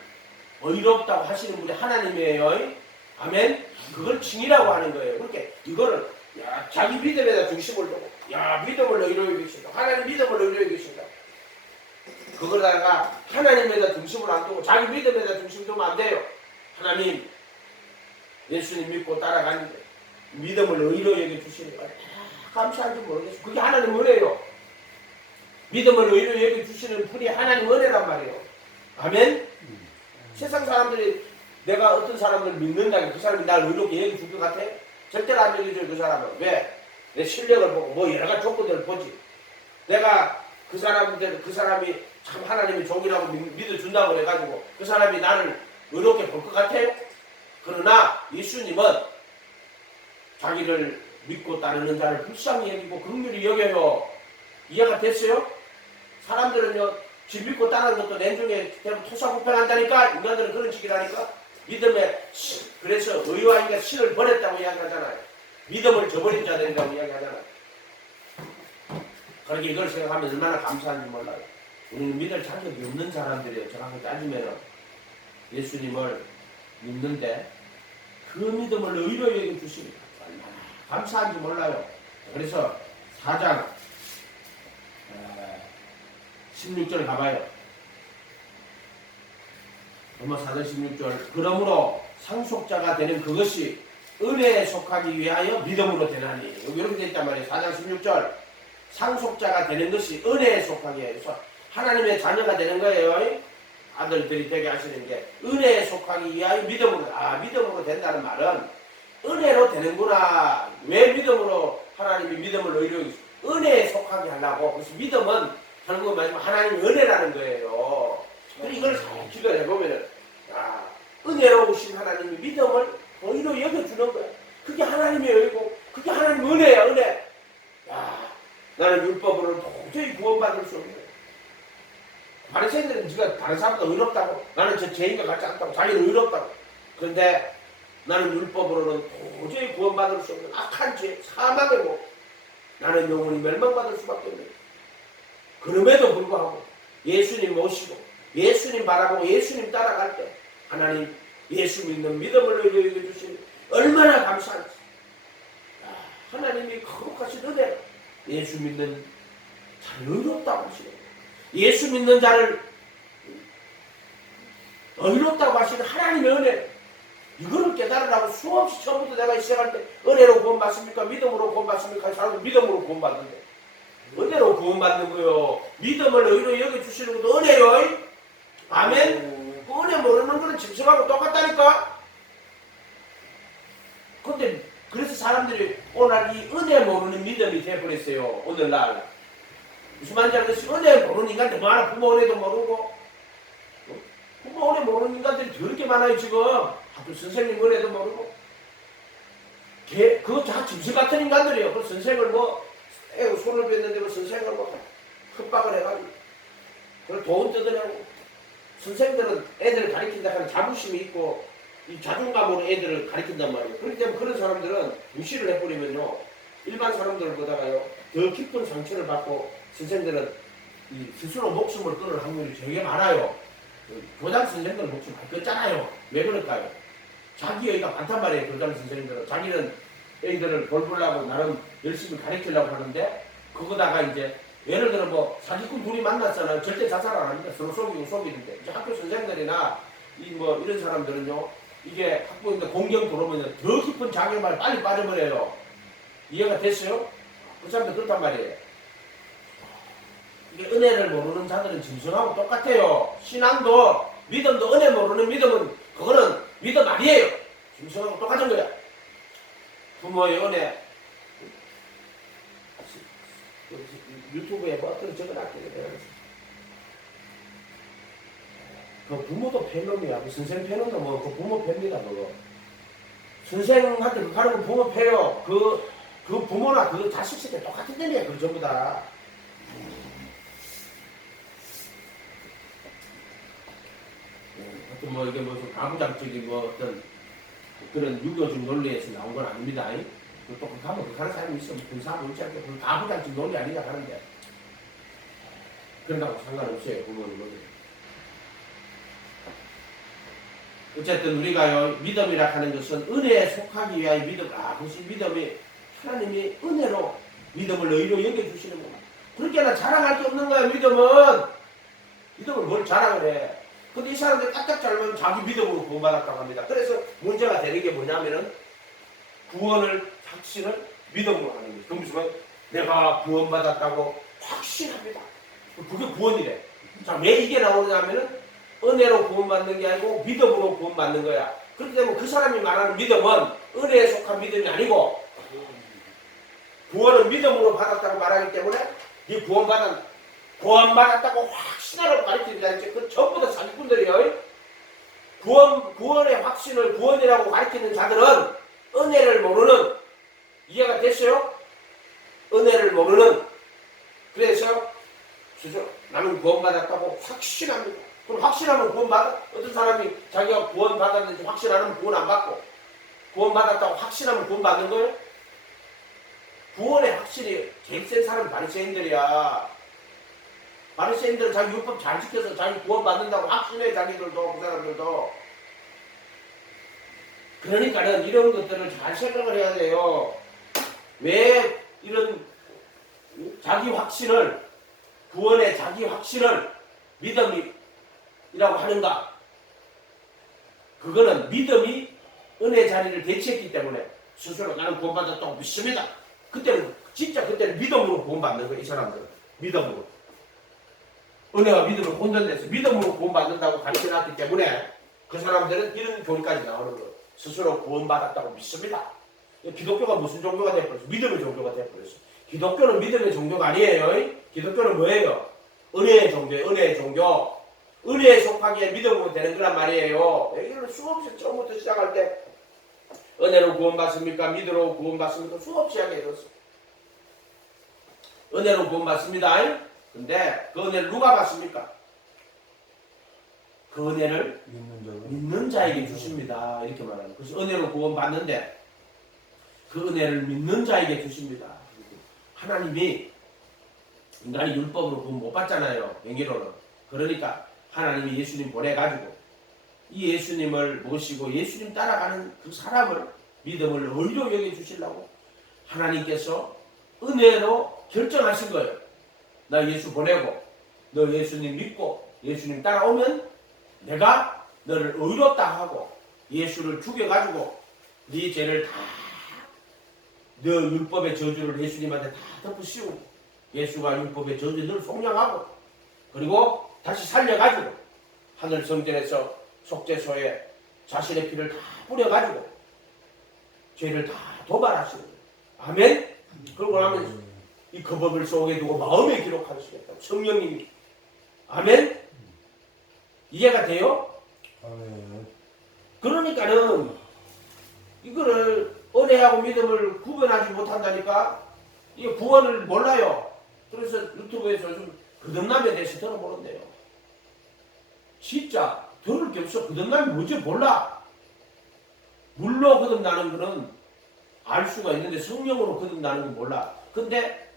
의롭다고 하시는 분이 하나님이에요. 아멘. 그걸 칭이라고 하는 거예요. 그렇게 이거를 자기 믿음에다 중심을 두고 믿음을 의롭게 계신다. 하나님 믿음을 의롭게 계신다. 그걸다가 하나님에다 중심을 안 두고 자기 믿음에다 중심 두면 안 돼요. 하나님 예수님 믿고 따라가는데 믿음을 의로 여겨주시니까 감사한지 모르겠어요. 그게 하나님 은혜예요. 믿음을 의로 여겨주시는 분이 하나님 은혜란 말이에요. 아멘. 세상 사람들이 내가 어떤 사람을 믿는다면 그 사람이 날 의롭게 여겨줄 것 같아? 절대로 안 여겨줘요. 그 사람은. 왜? 내 실력을 보고 뭐 여러 가지 조건들을 보지. 내가 그 사람이 참 하나님의 종이라고 믿어준다고 해가지고 그 사람이 나를 의롭게 볼 것 같아요? 그러나 예수님은 자기를 믿고 따르는 자를 불쌍히 여기고 긍휼히 여겨요. 이해가 됐어요? 사람들은요 지 믿고 따르는 것도 내중에 토사구팽한다니까. 인간들은 그런 식이라니까. 믿음에 그래서 의와이가 신을 버렸다고 이야기하잖아요. 믿음을 저버린 자들이라고 이야기하잖아요. 그렇게 이걸 생각하면 얼마나 감사한지 몰라요. 우리는 믿을 자격이 없는 사람들이에요. 정확히 따지면 예수님을 믿는데 그 믿음을 의로 여겨주시니까 얼마나 감사한지 몰라요. 그래서 4장 16절 가봐요. 로마 4장 16절. 그러므로 상속자가 되는 그것이 은혜에 속하기 위하여 믿음으로 되나니. 여기 이렇게 되어 있단 말이에요. 4장 16절. 상속자가 되는 것이 은혜에 속하기 위하여. 그래서 하나님의 자녀가 되는 거예요. 아들들이 되게 하시는 게 은혜에 속하기 위하여 믿음으로. 믿음으로 된다는 말은 은혜로 되는구나. 왜 믿음으로 하나님이 믿음을 의뢰하기 은혜에 속하게 하려고. 그래서 믿음은 결국은 마지막 하나님의 은혜라는 거예요. 그리고 이걸 잘 기도해보면 은혜로우신 하나님이 믿음을 의로 여겨주는 거예요. 그게 하나님의 의고 그게 하나님의 은혜야. 은혜. 나는 율법으로는 도저히 구원받을 수 없는 거예요. 바리새인들은 지가 다른 사람보다 의롭다고, 나는 저 죄인과 같지 않다고, 자기는 의롭다고. 그런데 나는 율법으로는 도저히 구원받을 수 없는 악한 죄, 사망의 목. 나는 영원히 멸망받을 수밖에 없는 거예요. 그럼에도 불구하고 예수님 모시고 예수님 바라보고 예수님 따라갈 때 하나님 예수 믿는 믿음을 여겨주시니 얼마나 감사한지. 하나님이 거룩하신 은혜, 예수 믿는 자를 의롭다고 하시는, 예수 믿는 자를 의롭다고 하시는 하나님의 은혜, 이거를 깨달으라고 수없이 처음부터 내가 시작할 때 은혜로 구원받습니까? 믿음으로 구원받습니까? 사람들 믿음으로 구원받는데 은혜로 구원받는 거요. 믿음을 의로 여겨주시는 것도 은혜요. 아멘. 그 은혜 모르는 거는 짐승하고 똑같다니까. 근데 그래서 사람들이 오늘 이 은혜 모르는 믿음이 되어버렸어요. 오늘날 무슨 말인지 알겠어요? 은혜 모르는 인간들 많아. 부모 은혜도 모르고 부모 은혜 모르는 인간들이 더럽게 많아요. 지금 학교 선생님 은혜도 모르고 그거 다 짐승 같은 인간들이에요. 그 선생을 뭐 손을 뺐는데 그 선생을 뭐 협박을 해가지고 그걸 돈 뜯으려고. 선생들은 애들을 가르친다 하는 자부심이 있고 이 자존감으로 애들을 가르친단 말이에요. 그렇기 때문에 그런 사람들은 무시를 해버리면요, 일반 사람들보다가요 더 깊은 상처를 받고 선생들은 이 스스로 목숨을 끊을 확률이 되게 많아요. 교장 선생들은 목숨 안 끊잖아요. 왜 그럴까요? 자기 애가 많단 말이에요. 교장 선생님들은 자기는 애들을 돌보려고 나름 열심히 가르치려고 하는데 그거다가 이제 예를 들어 뭐 사기꾼 둘이 만났잖아요. 절대 자살 안 합니다. 서로 속이고 속이는데 이제 학교 선생들이나 이 뭐 이런 사람들은요, 이게 학부모님들 공경 들어오면 더 깊은 장애만 빨리 빠져버려요. 이해가 됐어요? 그 사람들 그렇단 말이에요. 이게 은혜를 모르는 자들은 짐승하고 똑같아요. 신앙도 믿음도 은혜 모르는 믿음은 그거는 믿음 아니에요. 짐승하고 똑같은 거야. 부모의 은혜. 유튜브에 뭐 어떤 적어놨길래 그 부모도 팬놈이야. 그 선생 팬놈도 뭐 그 부모 팬입니다. 그거 선생한테 그 가는 거 부모 패요. 그 부모나 그 자식 새끼 똑같은 데이야. 그 전부 다. 하여튼 뭐 이게 무슨 가부장적인 뭐 어떤 그런 유교적 논리에서 나온 건 아닙니다. 또 가면 그 가는 사람이 있으면 군사하고 있지 않게 그 가부장적 논리 아니냐 하는데 그런다고 상관없어요. 부모님은. 어쨌든 우리가요, 믿음이라 하는 것은 은혜에 속하기 위하여 믿음. 그것이 믿음이 하나님이 은혜로 믿음을 의로 여겨주시는구나. 그렇게나 자랑할 게 없는 거야. 믿음을 뭘 자랑을 해. 근데 이 사람들 딱딱 잘못 자기 믿음으로 구원받았다고 합니다. 그래서 문제가 되는 게 뭐냐면은 구원을 확신을 믿음으로 하는 거예요. 그 무슨 내가 구원받았다고 확신합니다. 그게 구원이래. 자, 왜 이게 나오냐면은 은혜로 구원받는 게 아니고 믿음으로 구원받는 거야. 그렇기 때문에 그 사람이 말하는 믿음은 은혜에 속한 믿음이 아니고 구원은 믿음으로 받았다고 말하기 때문에 이 구원받았다고 확신하라고 가르치는 그 전부 다 사기꾼들이에요. 구원의 확신을 구원이라고 가르치는 자들은 은혜를 모르는, 이해가 됐어요? 은혜를 모르는. 그래서 나는 구원받았다고 확신합니다. 그럼 확신하면 구원받아? 어떤 사람이 자기가 구원받았는지 확신 안 하면 구원 안 받고 구원받았다고 확신하면 구원받는 거예요? 구원의 확신이 제일 센 사람은 바리새인들이야. 바리새인들은 자기 율법 잘 지켜서 자기 구원받는다고 확신해. 자기들도 그 사람들도. 그러니까는 이런 것들을 잘 생각을 해야 돼요. 왜 이런 자기 확신을, 구원의 자기 확신을 믿음이라고 하는가? 그거는 믿음이 은혜 자리를 대체했기 때문에 스스로 나는 구원받았다고 믿습니다. 그때는 믿음으로 구원받는 거예요. 이 사람들은 믿음으로. 은혜와 믿음을 혼돈돼서 믿음으로 구원받는다고 가르쳐놨기 때문에 그 사람들은 이런 교리까지 나오는 거예요. 스스로 구원받았다고 믿습니다. 기독교가 무슨 종교가 되어버렸어? 믿음의 종교가 되어버렸어. 기독교는 믿음의 종교가 아니에요. 기독교는 뭐예요? 은혜의 종교예요. 은혜의 종교. 은혜에 속하기에 믿음으로 되는 거란 말이에요. 여기는 수없이 처음부터 시작할 때 은혜로 구원받습니까? 믿음으로 구원받습니까? 수없이 하게 해줬어. 은혜로 구원받습니다. 근데 그 은혜를 누가 받습니까? 그 은혜를 믿는 자에게 주십니다. 이렇게 말하는. 그래서 은혜로 구원받는데 그 은혜를 믿는 자에게 주십니다. 하나님이 인간이 율법으로 구원 못 받잖아요. 명예로는. 그러니까 하나님이 예수님 보내가지고 이 예수님을 모시고 예수님 따라가는 그 사람을 믿음을 의로 여겨주시려고 하나님께서 은혜로 결정하신 거예요. 나 예수 보내고 너 예수님 믿고 예수님 따라오면 내가 너를 의롭다 하고 예수를 죽여가지고 네 죄를 다 너 율법의 저주를 예수님한테 다 덮어 씌우고 예수가 율법의 저주를 속량하고 그리고 다시 살려가지고 하늘 성전에서 속죄소에 자신의 피를 다 뿌려가지고 죄를 다 도발하시는 거예요. 아멘? 그러고 나면 이 거법을 속에 두고 마음에 기록하시겠다고 성령님이. 아멘? 이해가 돼요? 아멘. 그러니까는 이거를 은혜하고 믿음을 구분하지 못한다니까 이게 구원을 몰라요. 그래서 유튜브에서 좀 거듭남에 대해서 들어보는데요. 진짜 들을 게 없어. 거듭남이 뭔지 몰라. 물로 거듭나는 거는 알 수가 있는데 성령으로 거듭나는 건 몰라. 근데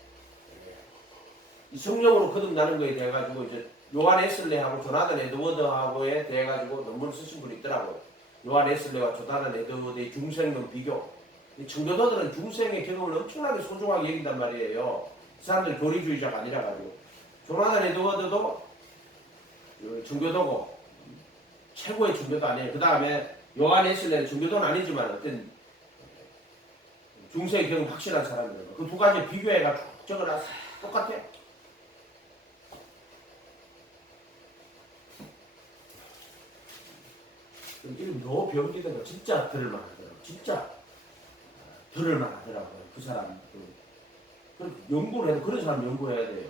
이 성령으로 거듭나는 거에 대해 가지고 이제 요한 에슬레하고 조나단 에드워드하고에 대해 가지고 논문 쓰신 분이 있더라고요. 요한 에슬레와 조나단 에드워드의 중생론 비교. 청교도들은 중생의 경험을 엄청나게 소중하게 여긴단 말이에요. 그 사람들 교리주의자가 아니라 가지고. 조나단 에드워드도 청교도고 최고의 청교도 아니에요. 그 다음에 요한 에슬레는 청교도는 아니지만 어떤 중생의 경험 확실한 사람들은 그 두 가지 비교해가지고 적어놨어. 똑같아. 이름 너 병기대가 진짜 들을만하더라고. 진짜 들을만하더라고요. 그 사람. 그렇게 연구를 해도 그런 사람 연구해야 돼요.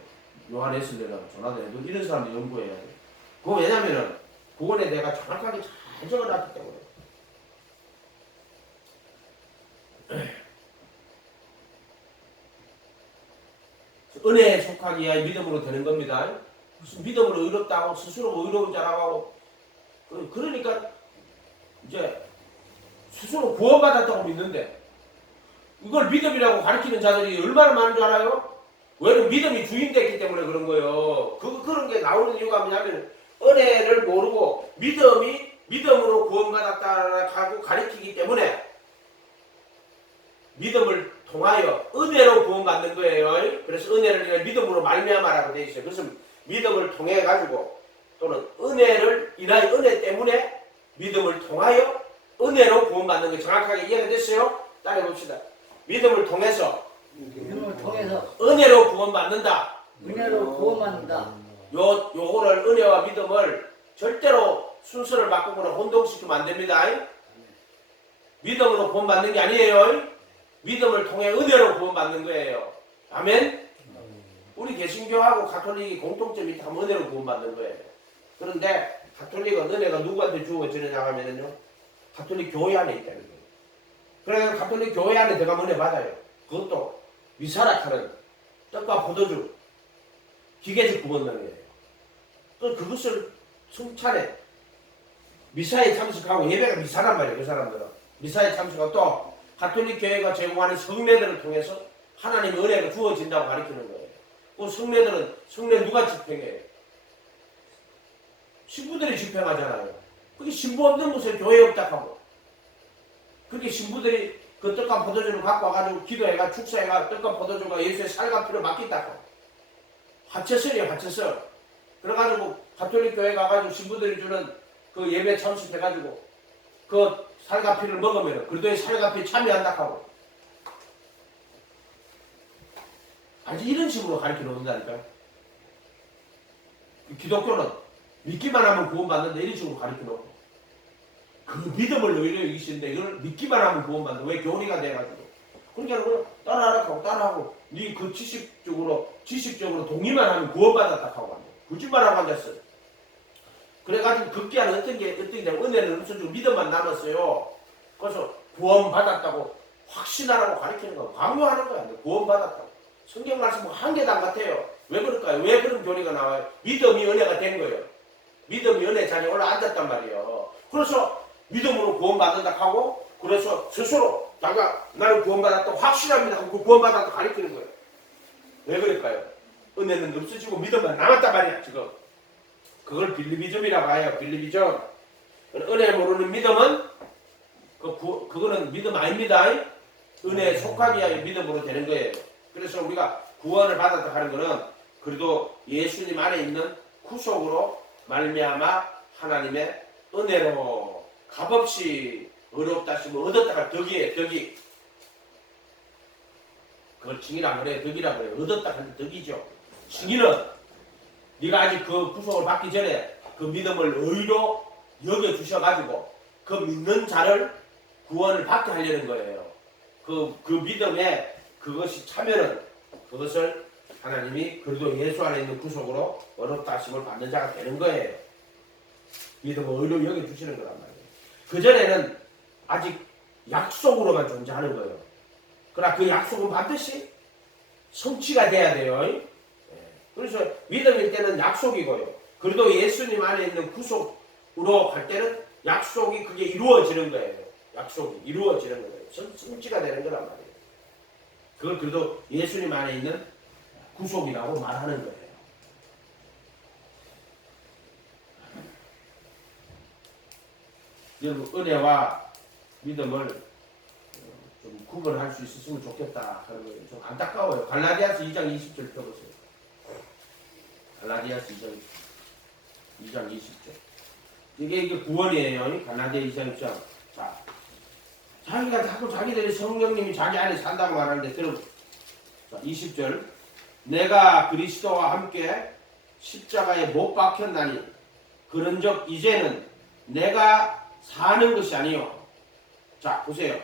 요한 에슬레나 조나단 에드워드 이런 사람들 연구해야 돼요. 그거 왜냐면은 그거에 내가 정확하게 잘 적어놨기 때문에. 은혜에 속하기야 믿음으로 되는 겁니다. 무슨 믿음으로 의롭다고 스스로 의로운 자라고 그러니까 이제 스스로 구원받았다고 믿는데 이걸 믿음이라고 가르치는 자들이 얼마나 많은 줄 알아요? 왜냐면 믿음이 주인됐기 때문에 그런 거예요. 그런 게 나오는 이유가 뭐냐면 은혜를 모르고 믿음으로 구원받았다고 가르치기 때문에 믿음을 통하여 은혜로 구원받는 거예요. 그래서 은혜를 믿음으로 말미암아라고 되어 있어요. 그래서 믿음을 통해 가지고 또는 은혜를 인하여 은혜 때문에 믿음을 통하여 은혜로 구원받는 거 정확하게 이해가 됐어요? 따라해 봅시다. 믿음을 통해서 은혜로 구원받는다. 은혜로 구원받는다. 요거를 은혜와 믿음을 절대로 순서를 바꾸거나 혼동시키면 안 됩니다. 믿음으로 구원받는 게 아니에요. 믿음을 통해 은혜로 구원받는 거예요. 아멘? 우리 개신교하고 가톨릭이 공통점이 다 은혜로 구원받는 거예요. 그런데 가톨릭은 은혜가 누구한테 주어지느냐 하면요. 가톨릭 교회 안에 있다는 거예요. 그래서 가톨릭 교회 안에 들어가면 은혜 받아요. 그것도 미사락하는 떡과 포도주 기계적 구원론이에요. 그것을 성찬에 미사에 참석하고 예배가 미사란 말이에요. 그 사람들은 미사에 참석하고 또 가톨릭 교회가 제공하는 성례들을 통해서 하나님의 은혜가 주어진다고 가르치는 거예요. 그 성례들은 성례 누가 집행해요? 신부들이 집행하잖아요. 그게 신부 없는 곳에 교회 없다 하고 그게 신부들이 그 떡과 포도주를 갖고 와가지고 기도해가 축사해가 떡과 포도주가 예수의 살과 피를 맡긴다 하고 화채설이에요. 화채설. 그래가지고 가톨릭 교회 가가지고 신부들이 주는 그 예배 참석해가지고 그 살과 피를 먹으면 그리도의 살과 피에 참여한다 하고 아주 이런 식으로 가르쳐 놓는다니까요. 기독교는 믿기만 하면 구원받는다 이런 식으로 가르쳐 놓고 그 믿음을 오히려 이기시는데 이걸 믿기만 하면 구원받는다. 왜 교리가 돼가지고 그러니까 그냥 따라하라 하고 따라하고 네 그 지식적으로 동의만 하면 구원받았다 하고 앉아. 거짓말하고 앉았어요. 그래가지고 극기하는 어떤 게 은혜는 없어지고 믿음만 남았어요. 그래서 구원받았다고 확신하라고 가르치는 거 강요하는 거야. 구원받았다고. 성경 말씀은 한 개도 안 같아요. 왜 그럴까요? 왜 그런 교리가 나와요? 믿음이 은혜가 된 거예요. 믿음이 은혜 자리에 올라앉았단 말이에요. 그래서 믿음으로 구원받는다 하고 그래서 스스로 나는 구원받았다고 확신합니다 하고 구원받았다고 가르치는 거예요. 왜 그럴까요? 은혜는 없어지고 믿음만 남았단 말이야 지금. 그걸 빌리비즘이라고 해요. 빌리비즘. 은혜 모르는 믿음은 그거는 믿음 아닙니다. 은혜에 속하기 위하여 믿음으로 되는 거예요. 그래서 우리가 구원을 받았다 하는 것은 그래도 예수님 안에 있는 구속으로 말미암아 하나님의 은혜로 값없이 어렵다 싶으면 얻었다가 덕이에요. 덕이. 그걸 칭이라 그래요. 덕이라 그래요. 얻었다 하는 덕이죠. 칭의는 네가 아직 그 구속을 받기 전에 그 믿음을 의로 여겨주셔가지고 그 믿는 자를 구원을 받게 하려는 거예요. 그 믿음에 그것이 차면은 그것을 하나님이 그래도 예수 안에 있는 구속으로 어렵다 하심을 받는 자가 되는 거예요. 믿음을 의로 여겨주시는 거란 말이에요. 그전에는 아직 약속으로만 존재하는 거예요. 그러나 그 약속은 반드시 성취가 돼야 돼요. 그래서 믿음일 때는 약속이고요. 그래도 예수님 안에 있는 구속으로 갈 때는 약속이 그게 이루어지는 거예요. 약속이 이루어지는 거예요. 성취가 되는 거란 말이에요. 그걸 그래도 예수님 안에 있는 구속이라고 말하는 거예요. 여러분 은혜와 믿음을 좀 구분할 수 있었으면 좋겠다 하는 거예요. 좀 안타까워요. 갈라디아서 2장 20절 펴보세요. 갈라디아서 2장 20절. 이게 구원이에요. 갈라디아 2장 20절. 자, 자기가 자꾸 자기들이 성령님이 자기 안에 산다고 말하는데 들어보세요. 자, 20절. 내가 그리스도와 함께 십자가에 못 박혔나니 그런즉 이제는 내가 사는 것이 아니요. 자, 보세요.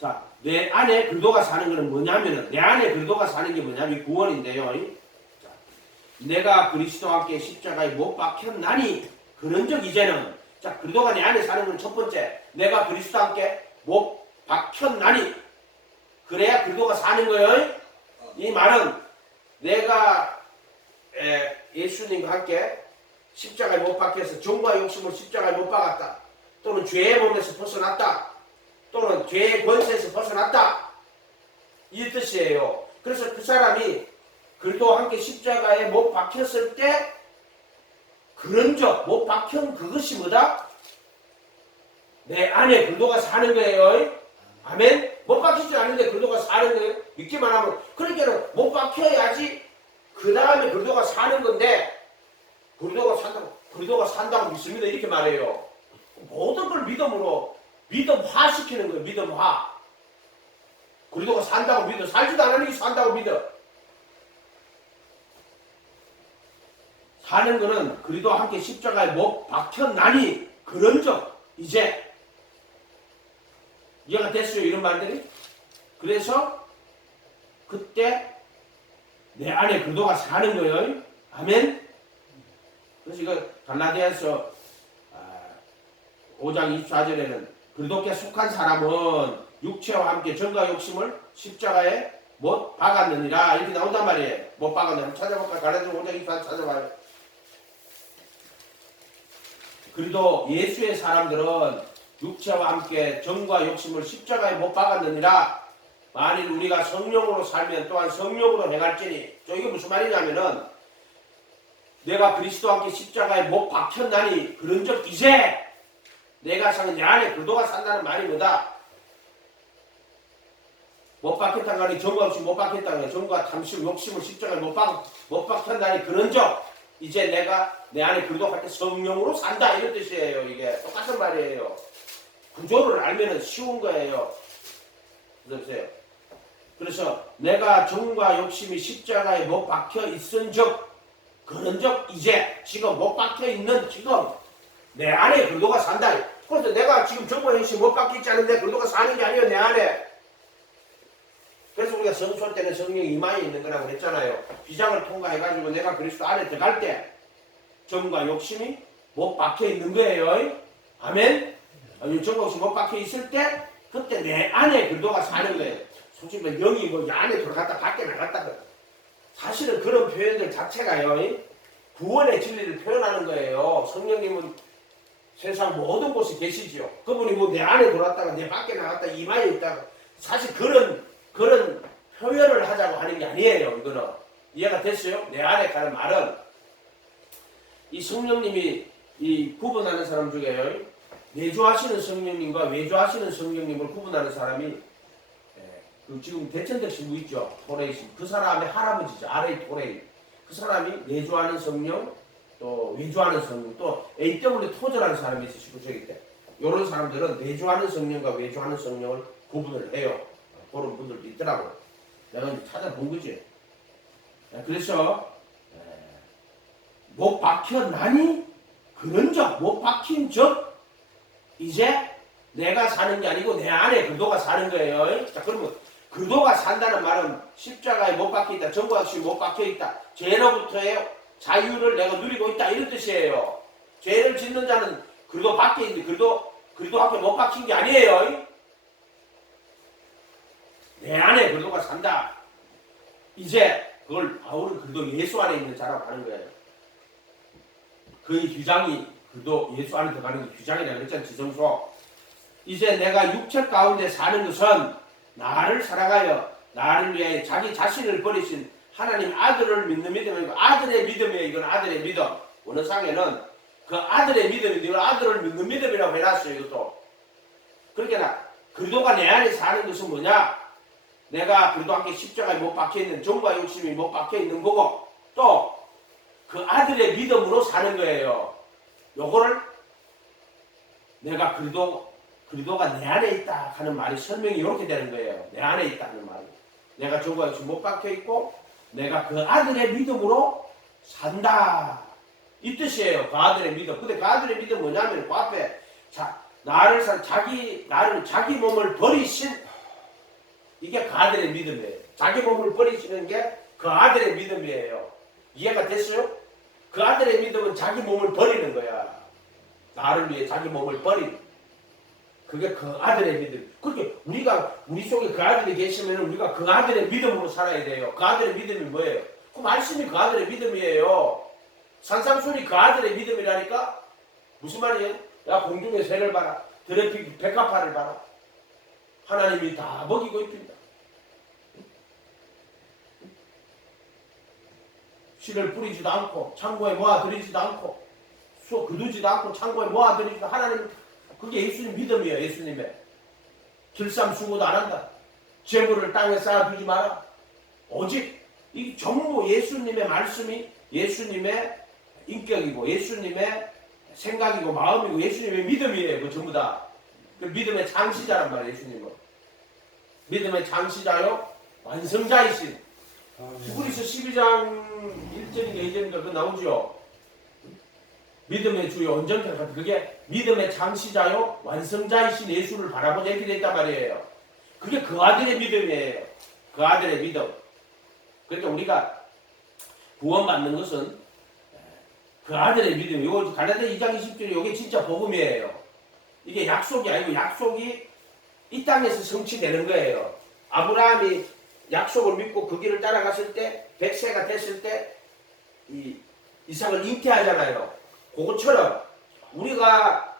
자, 내 안에 그리스도가 사는 것은 뭐냐면은 내 안에 그리스도가 사는 게 뭐냐면 구원인데요. 자, 내가 그리스도와 함께 십자가에 못 박혔나니 그런즉 이제는 자, 그리스도가 내 안에 사는 건 첫 번째. 내가 그리스도와 함께 못 박혔나니 그래야 그리스도가 사는 거예요. 이 말은 내가 예수님과 함께 십자가에 못 박혀서 정과 욕심을 십자가에 못 박았다. 또는 죄의 몸에서 벗어났다. 또는 죄의 권세에서 벗어났다. 이 뜻이에요. 그래서 그 사람이 그리스도와 함께 십자가에 못 박혔을 때 그런즉 못 박힌 그것이 뭐다? 내 안에 그리스도가 사는 거예요. 아멘. 못 박히지 않는데 그리스도가 사는 거예요. 믿기만 하면 그러니까 못 박혀야지 그 다음에 그리스도가 사는 건데 그리스도가 산다고 믿습니다. 이렇게 말해요. 모든 걸 믿음으로 믿음화시키는 거예요. 믿음화. 그리스도가 산다고 믿어. 살지도 않으니 산다고 믿어. 사는 거는 그리스도와 함께 십자가에 못 박혔나니 그런즉 이제 이해가 됐어요. 이런 말들이. 그래서 그때 내 안에 그리스도가 사는 거예요. 아멘. 그래서 이거 갈라디아서 5장 24절에는 그리스도께 속한 사람은 육체와 함께 정과 욕심을 십자가에 못 박았느니라 이렇게 나온단 말이에요. 못 박았느니라. 찾아볼까? 갈라디아서 5장 24절 찾아봐요. 그리고 예수의 사람들은 육체와 함께 정과 욕심을 십자가에 못 박았느니라. 만일 우리가 성령으로 살면 또한 성령으로 행할지니. 이게 무슨 말이냐면은 내가 그리스도와 함께 십자가에 못 박혔나니 그런즉 이제 내가 사는 내 안에 그리스도가 산다는 말이 뭐다? 못 박혔다는 말이 정과 없이 못 박혔다는 거예요. 정과 탐심, 욕심을 십자가에 못 박혔나니 그런즉 이제 내가 내 안에 그리스도가 할 때 성령으로 산다 이런 뜻이에요. 이게 똑같은 말이에요. 구조를 알면은 쉬운 거예요. 보세요. 그래서 내가 정과 욕심이 십자가에 못 박혀 있은즉 그런즉 이제 지금 못 박혀 있는 지금 내 안에 그리스도가 산다. 그래서 내가 지금 정과 욕심 못 박혀 있지 않은데 그리스도가 사는 게 아니에요. 내 안에. 그래서 우리가 성수할 때는 성령이 이마에 있는 거라고 했잖아요. 비장을 통과해가지고 내가 그리스도 안에 들어갈 때 정과 욕심이 못 박혀 있는 거예요. 아멘. 정과 욕심이 못 박혀 있을 때 그때 내 안에 그리스도가 사는 거예요. 솔직히 영이 뭐 안에 들어갔다 밖에 나갔다. 사실은 그런 표현들 자체가요. 구원의 진리를 표현하는 거예요. 성령님은 세상 모든 곳에 계시지요. 그분이 뭐 내 안에 들어왔다가 내 밖에 나갔다 이마에 있다가 사실 그런 표현을 하자고 하는 게 아니에요. 이거는 이해가 됐어요? 내 안에 가는 말은 이 성령님이 이 구분하는 사람 중에 내주하시는 성령님과 외주하시는 성령님을 구분하는 사람이 그 지금 대천대 신부 있죠. 토레이 신부. 그 사람의 할아버지죠. 아레이 토레이. 그 사람이 내주하는 성령 또 외주하는 성령 또 AW 토저라는 사람이 있으시고 저기 때 이런 사람들은 내주하는 성령과 외주하는 성령을 구분을 해요. 그런 분들도 있더라고요. 내가 이제 찾아본 거지. 그래서 못 박혀나니 그런즉 못 박힌 즉 이제 내가 사는 게 아니고 내 안에 그리스도가 사는 거예요. 자, 그러면 그리스도가 산다는 말은 십자가에 못 박혀 있다, 전과 없이 못 박혀 있다, 죄로부터의 자유를 내가 누리고 있다 이런 뜻이에요. 죄를 짓는 자는 그리스도 밖에 있는데 그리스도 앞에 못 박힌 게 아니에요. 내 안에 그리스도가 산다. 이제 그걸 바울은 그리스도 예수 안에 있는 자라고 하는 거예요. 그의 규장이 그리스도 예수 안에 들어가는 게 규장이라고 그랬잖아요. 지성소. 이제 내가 육체 가운데 사는 것은 나를 사랑하여 나를 위해 자기 자신을 버리신 하나님 아들을 믿는 믿음이고 아들의 믿음이에요. 이건 아들의 믿음. 원어상에는 그 아들의 믿음인데 이걸 아들을 믿는 믿음이라고 해놨어요. 이것도. 그러니까 그리스도가 내 안에 사는 것은 뭐냐? 내가 그리스도 함께 십자가에 못 박혀있는 정과 욕심이 못 박혀있는 거고 또 그 아들의 믿음으로 사는 거예요. 요거를 내가 그리스도가 내 안에 있다 하는 말이 설명이 이렇게 되는 거예요. 내 안에 있다는 말이. 내가 정과 욕심 못 박혀있고 내가 그 아들의 믿음으로 산다. 이 뜻이에요. 그 아들의 믿음. 근데 그 아들의 믿음 뭐냐면 그 앞에 자기 몸을 버리신 이게 그 아들의 믿음이에요. 자기 몸을 버리시는 게 그 아들의 믿음이에요. 이해가 됐어요? 그 아들의 믿음은 자기 몸을 버리는 거야. 나를 위해 자기 몸을 버리는. 그게 그 아들의 믿음. 그렇게 우리 속에 그 아들이 계시면 우리가 그 아들의 믿음으로 살아야 돼요. 그 아들의 믿음이 뭐예요? 그 말씀이 그 아들의 믿음이에요. 산상순이 그 아들의 믿음이라니까? 무슨 말이에요? 야, 공중의 새를 봐라. 들의 백합화를 봐라. 하나님이 다 먹이고 있습니다. 씨를 뿌리지도 않고 창고에 모아들이지도 않고 거두지도 않고 창고에 모아들이지도 하나님 그게 예수님 믿음이에요. 예수님의 길쌈수고도 안 한다. 재물을 땅에 쌓아두지 마라. 오직 이 전부 예수님의 말씀이 예수님의 인격이고 예수님의 생각이고 마음이고 예수님의 믿음이에요. 그 전부 다. 그 믿음의 장시자란 말이에요. 예수님은. 믿음의 장시자요 완성자이신. 히브리서 12장 1절인가 2절인가 그거 나오죠. 믿음의 주요 온전케 같은 그게 믿음의 장시자요 완성자이신 예수를 바라보자 이렇게 됐단 말이에요. 그게 그 아들의 믿음이에요. 그 아들의 믿음. 그러니까 우리가 구원받는 것은 그 아들의 믿음. 이거 갈라디아 2장 20절이 이게 진짜 복음이에요. 이게 약속이 아니고 약속이 이 땅에서 성취되는 거예요. 아브라함이 약속을 믿고 그 길을 따라갔을 때 100세가 됐을 때 이삭을 잉태하잖아요. 그것처럼 우리가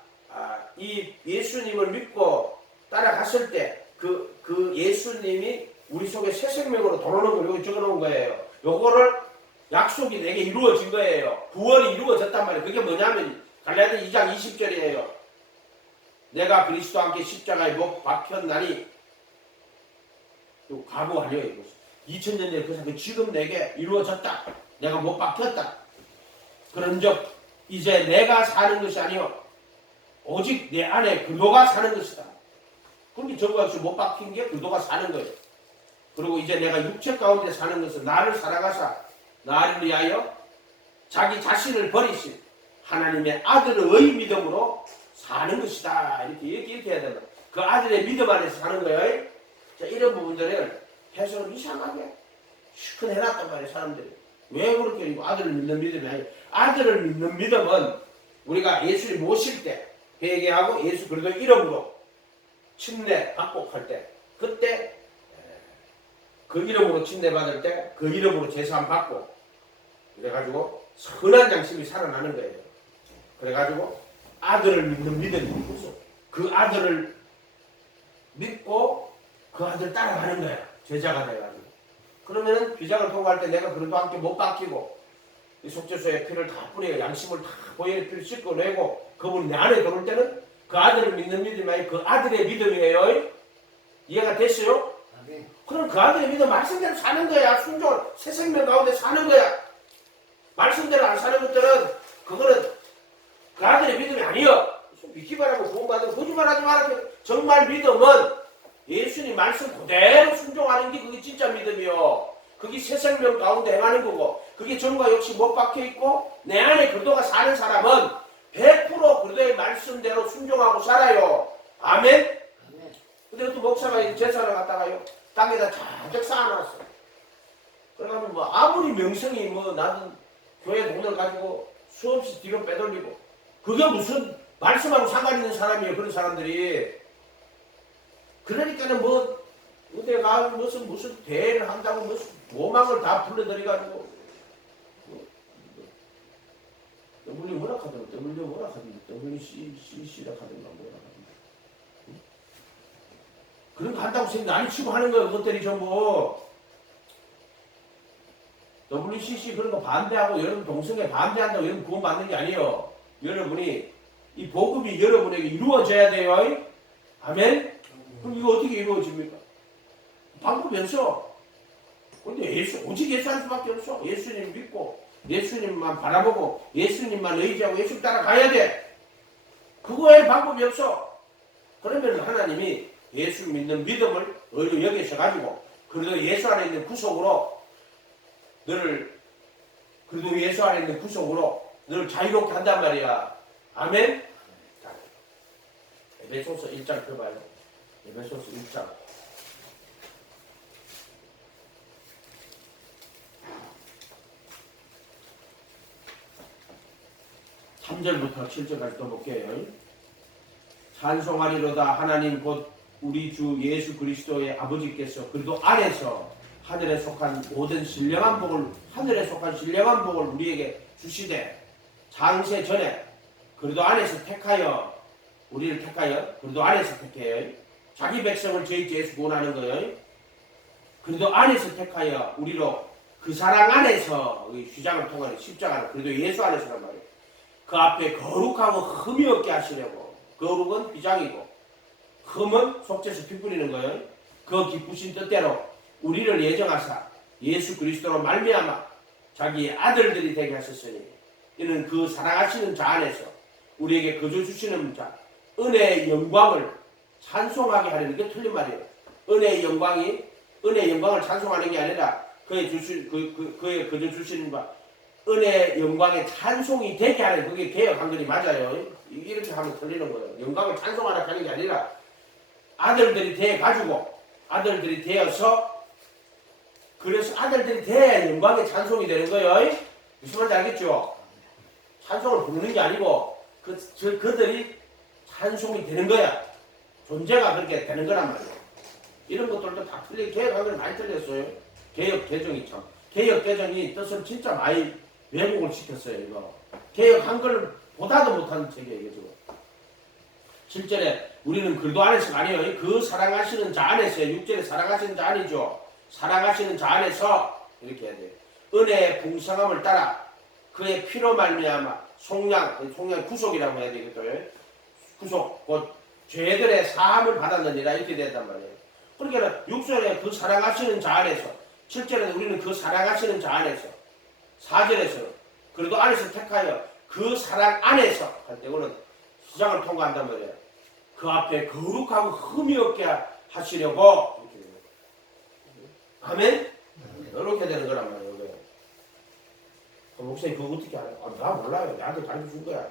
이 예수님을 믿고 따라갔을 때 그 예수님이 우리 속에 새 생명으로 들어오는 걸 여기 적어놓은 거예요. 요거를 약속이 내게 이루어진 거예요. 구원이 이루어졌단 말이에요. 그게 뭐냐면 갈라디아 2장 20절이에요. 내가 그리스도와 함께 십자가에 못 박혔나니 과거 아니에요. 이거. 2000년 전에 그 사람 지금 내게 이루어졌다. 내가 못 박혔다. 그런즉 이제 내가 사는 것이 아니요 오직 내 안에 그리스도가 사는 것이다. 그런데 저거 없이 못 박힌 게 그리스도가 사는 거예요. 그리고 이제 내가 육체 가운데 사는 것은 나를 사랑하사 나를 위하여 자기 자신을 버리신 하나님의 아들의 믿음으로 사는 것이다. 이렇게 해야 된다. 그 아들의 믿음 안에서 사는 거예요. 자, 이런 부분들을 해석을 이상하게 시큰 해놨단 말이에요. 사람들이. 왜 그렇게 아들을 믿는 믿음이 아니에요. 아들을 믿는 믿음은 우리가 예수를 모실 때 회개하고 예수 그리스도 이름으로 침례 받고 할 때 그때 그 이름으로 침례 받을 때 그 이름으로 제사함 받고 그래가지고 선한 양심이 살아나는 거예요. 그래가지고 아들을 믿는 믿음이 있어. 그 아들을 믿고 그 아들 따라가는 거야. 제자가 돼가지고. 그러면은 비장을 통과할 때 내가 그래도 함께 못 바뀌고 이 속죄소에 피를 다 뿌려 양심을 다 보혈의 피를 씻어내고 그분이 내 안에 들어올 때는 그 아들을 믿는 믿음이 아니고 그 아들의 믿음이에요. 이해가 됐어요? 그럼 그 아들의 믿음 말씀대로 사는 거야. 순종 새 생명 가운데 사는 거야. 말씀대로 안 사는 것들은 그거는 그 아들의 믿음이 아니요. 믿기만 하고 구원받는 거짓말하지 마라. 정말 믿음은 예수님 말씀 그대로 순종하는 게 그게 진짜 믿음이요. 그게 새 생명 가운데 행하는 거고 그게 정과 역시 못 박혀 있고 내 안에 그리스도가 사는 사람은 100% 그리스도의 말씀대로 순종하고 살아요. 아멘. 근데 또 목사가 제사를 갖다가요 땅에다 자적 쌓아놨어. 그러면 뭐 아무리 명성이 뭐 나는 교회 돈을 가지고 수없이 뒤로 빼돌리고 그게 무슨 말씀하고 상관 있는 사람이에요. 그런 사람들이. 그러니까는 뭐 내가 무슨 대회를 한다고 무슨 모망을 다 불러들여가지고 떠물리 뭐라 하더라. 떠물리 뭐라 하든지 떠물리 씨라 하든가 뭐라 하든가. 그런 거 한다고 생각 안 치고 하는 거예요. 그것들이 전부. WCC 그런 거 반대하고 여러분 동성애 반대한다고 여러분 구원받는 게 아니에요. 여러분이 이 복음이 여러분에게 이루어져야 돼요. 아멘? 그럼 이거 어떻게 이루어집니까? 방법이 없어. 근데 오직 예수 할 수밖에 없어. 예수님 믿고 예수님만 바라보고 예수님만 의지하고 예수님 따라가야 돼. 그거에 방법이 없어. 그러면 하나님이 예수 믿는 믿음을 의로 여기셔가지고 그래도 예수 안에 있는 구속으로 너를 그래도 예수 안에 있는 구속으로 너를 자유롭게 한단 말이야. 아멘? 자, 에베소서 1장 펴봐요. 에베소서 1장 3절부터 7절까지 또 볼게요. 찬송하리로다 하나님 곧 우리 주 예수 그리스도의 아버지께서 그리도 안에서 하늘에 속한 모든 신령한 복을 하늘에 속한 신령한 복을 우리에게 주시되 장세 전에 그리도 안에서 택하여 우리를 택하여 그리도 안에서 택해요. 자기 백성을 저희 죄에서 구원하는 거예요. 그리도 안에서 택하여 우리로 그 사랑 안에서 휘장을 통하는 십자가를 그리도 예수 안에서란 말이에요. 그 앞에 거룩하고 흠이 없게 하시려고. 거룩은 휘장이고 흠은 속죄서 피 뿌리는 거예요. 그 기쁘신 뜻대로 우리를 예정하사 예수 그리스도로 말미암아 자기의 아들들이 되게 하셨으니 이는 그 사랑하시는 자 안에서 우리에게 거저 주시는 자 은혜의 영광을 찬송하게 하려는 게 틀린 말이에요. 은혜의 영광을 찬송하는 게 아니라 그의 거저 주시는 바 은혜의 영광의 찬송이 되게 하는 그게 개혁 한글이 맞아요. 이렇게 하면 틀리는 거예요. 영광을 찬송하라 하는 게 아니라 아들들이 되어가지고 아들들이 되어서 그래서 아들들이 돼야 영광의 찬송이 되는 거예요. 무슨 말인지 알겠죠? 찬송을 부르는 게 아니고 그들이 찬송이 되는 거야. 존재가 그렇게 되는 거란 말이에요. 이런 것들도 다 틀리게 개혁 한글이 많이 틀렸어요. 개혁 개정이 참. 개혁 개정이 뜻을 진짜 많이 왜곡을 시켰어요. 이거 개혁 한글 보다도 못한 책이에요. 이게 지금 7절에 우리는 그리스도 안에서가 아니에요. 그 사랑하시는 자 안에서요. 6절에 사랑하시는 자 아니죠. 사랑하시는 자 안에서 이렇게 해야 돼요. 은혜의 풍성함을 따라 그의 피로 말미암아 속량 구속이라고 해야 되겠죠. 구속 곧 죄들의 사함을 받았느니라 이렇게 된단 말이에요. 그러니까 6절에 그 사랑하시는 자 안에서 7절에는 우리는 그 사랑하시는 자 안에서 4절에서 그래도 안에서 택하여 그 사랑 안에서 할 때 그는 시장을 통과한단 말이에요. 그 앞에 거룩하고 흠이 없게 하시려고 아멘? 이렇게 되는 거란 말이에요. 목사님 그거 어떻게 알아요? 나 몰라요. 나한테 가르쳐준 거야.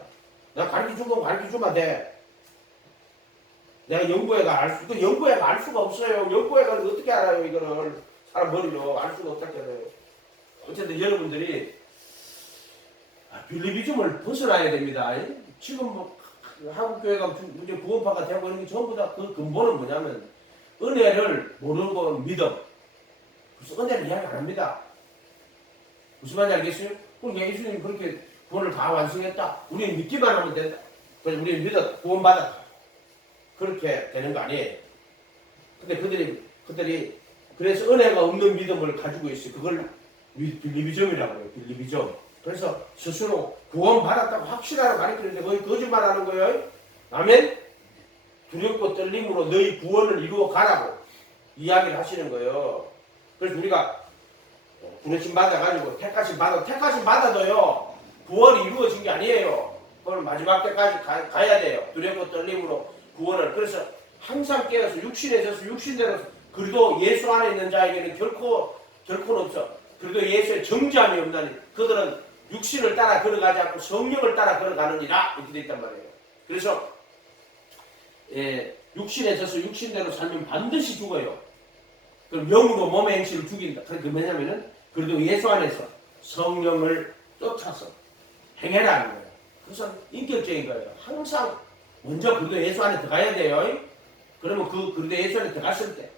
나 가르쳐준 건 가르쳐주면 돼. 내가 연구회가 알 수가 없어요. 연구회가 어떻게 알아요? 이거를 사람 머리로 알 수가 없다고 해요. 어쨌든 여러분들이 빌리비즘을 벗어나야 됩니다. 지금 뭐 한국 교회가 이제 구원파가 되고 이런 게 전부 다 그 근본은 뭐냐면 은혜를 모르고 믿음. 그래서 은혜를 이야기 안 합니다. 무슨 말인지 알겠어요? 그러니까 예수님이 그렇게 구원을 다 완성했다. 우리는 믿기만 하면 된다. 그래서 우리는 믿어 구원받았다. 그렇게 되는 거 아니에요. 근데 그들이 그래서 은혜가 없는 믿음을 가지고 있어요. 그걸 빌리비즘이라고 해요. 빌리비즘. 그래서 스스로 구원 받았다고 확신하러 가르치는데 거의 거짓말하는 거예요. 아멘. 두렵고 떨림으로 너희 구원을 이루어 가라고 이야기를 하시는 거예요. 그래서 우리가 부르심 받아가지고 택하심 받아도요 구원이 이루어진 게 아니에요. 그걸 마지막 때까지 가야 돼요. 두렵고 떨림으로 구원을. 그래서 항상 깨어서 육신에 져서 육신대로. 그래도 예수 안에 있는 자에게는 결코는 없어. 그래도 예수의 정죄함이 없나니 그들은 육신을 따라 걸어가지 않고 성령을 따라 걸어가느니라 이렇게 돼 있단 말이에요. 그래서 육신에 져서 육신대로 살면 반드시 죽어요. 그럼 영으로 몸의 행실을 죽인다. 그게 뭐냐면은 그래도 예수 안에서 성령을 쫓아서 행해라는 거예요. 그것은 인격적인 거예요. 항상 먼저 그래도 예수 안에 들어가야 돼요. 그러면 그래도 예수 안에 들어갔을 때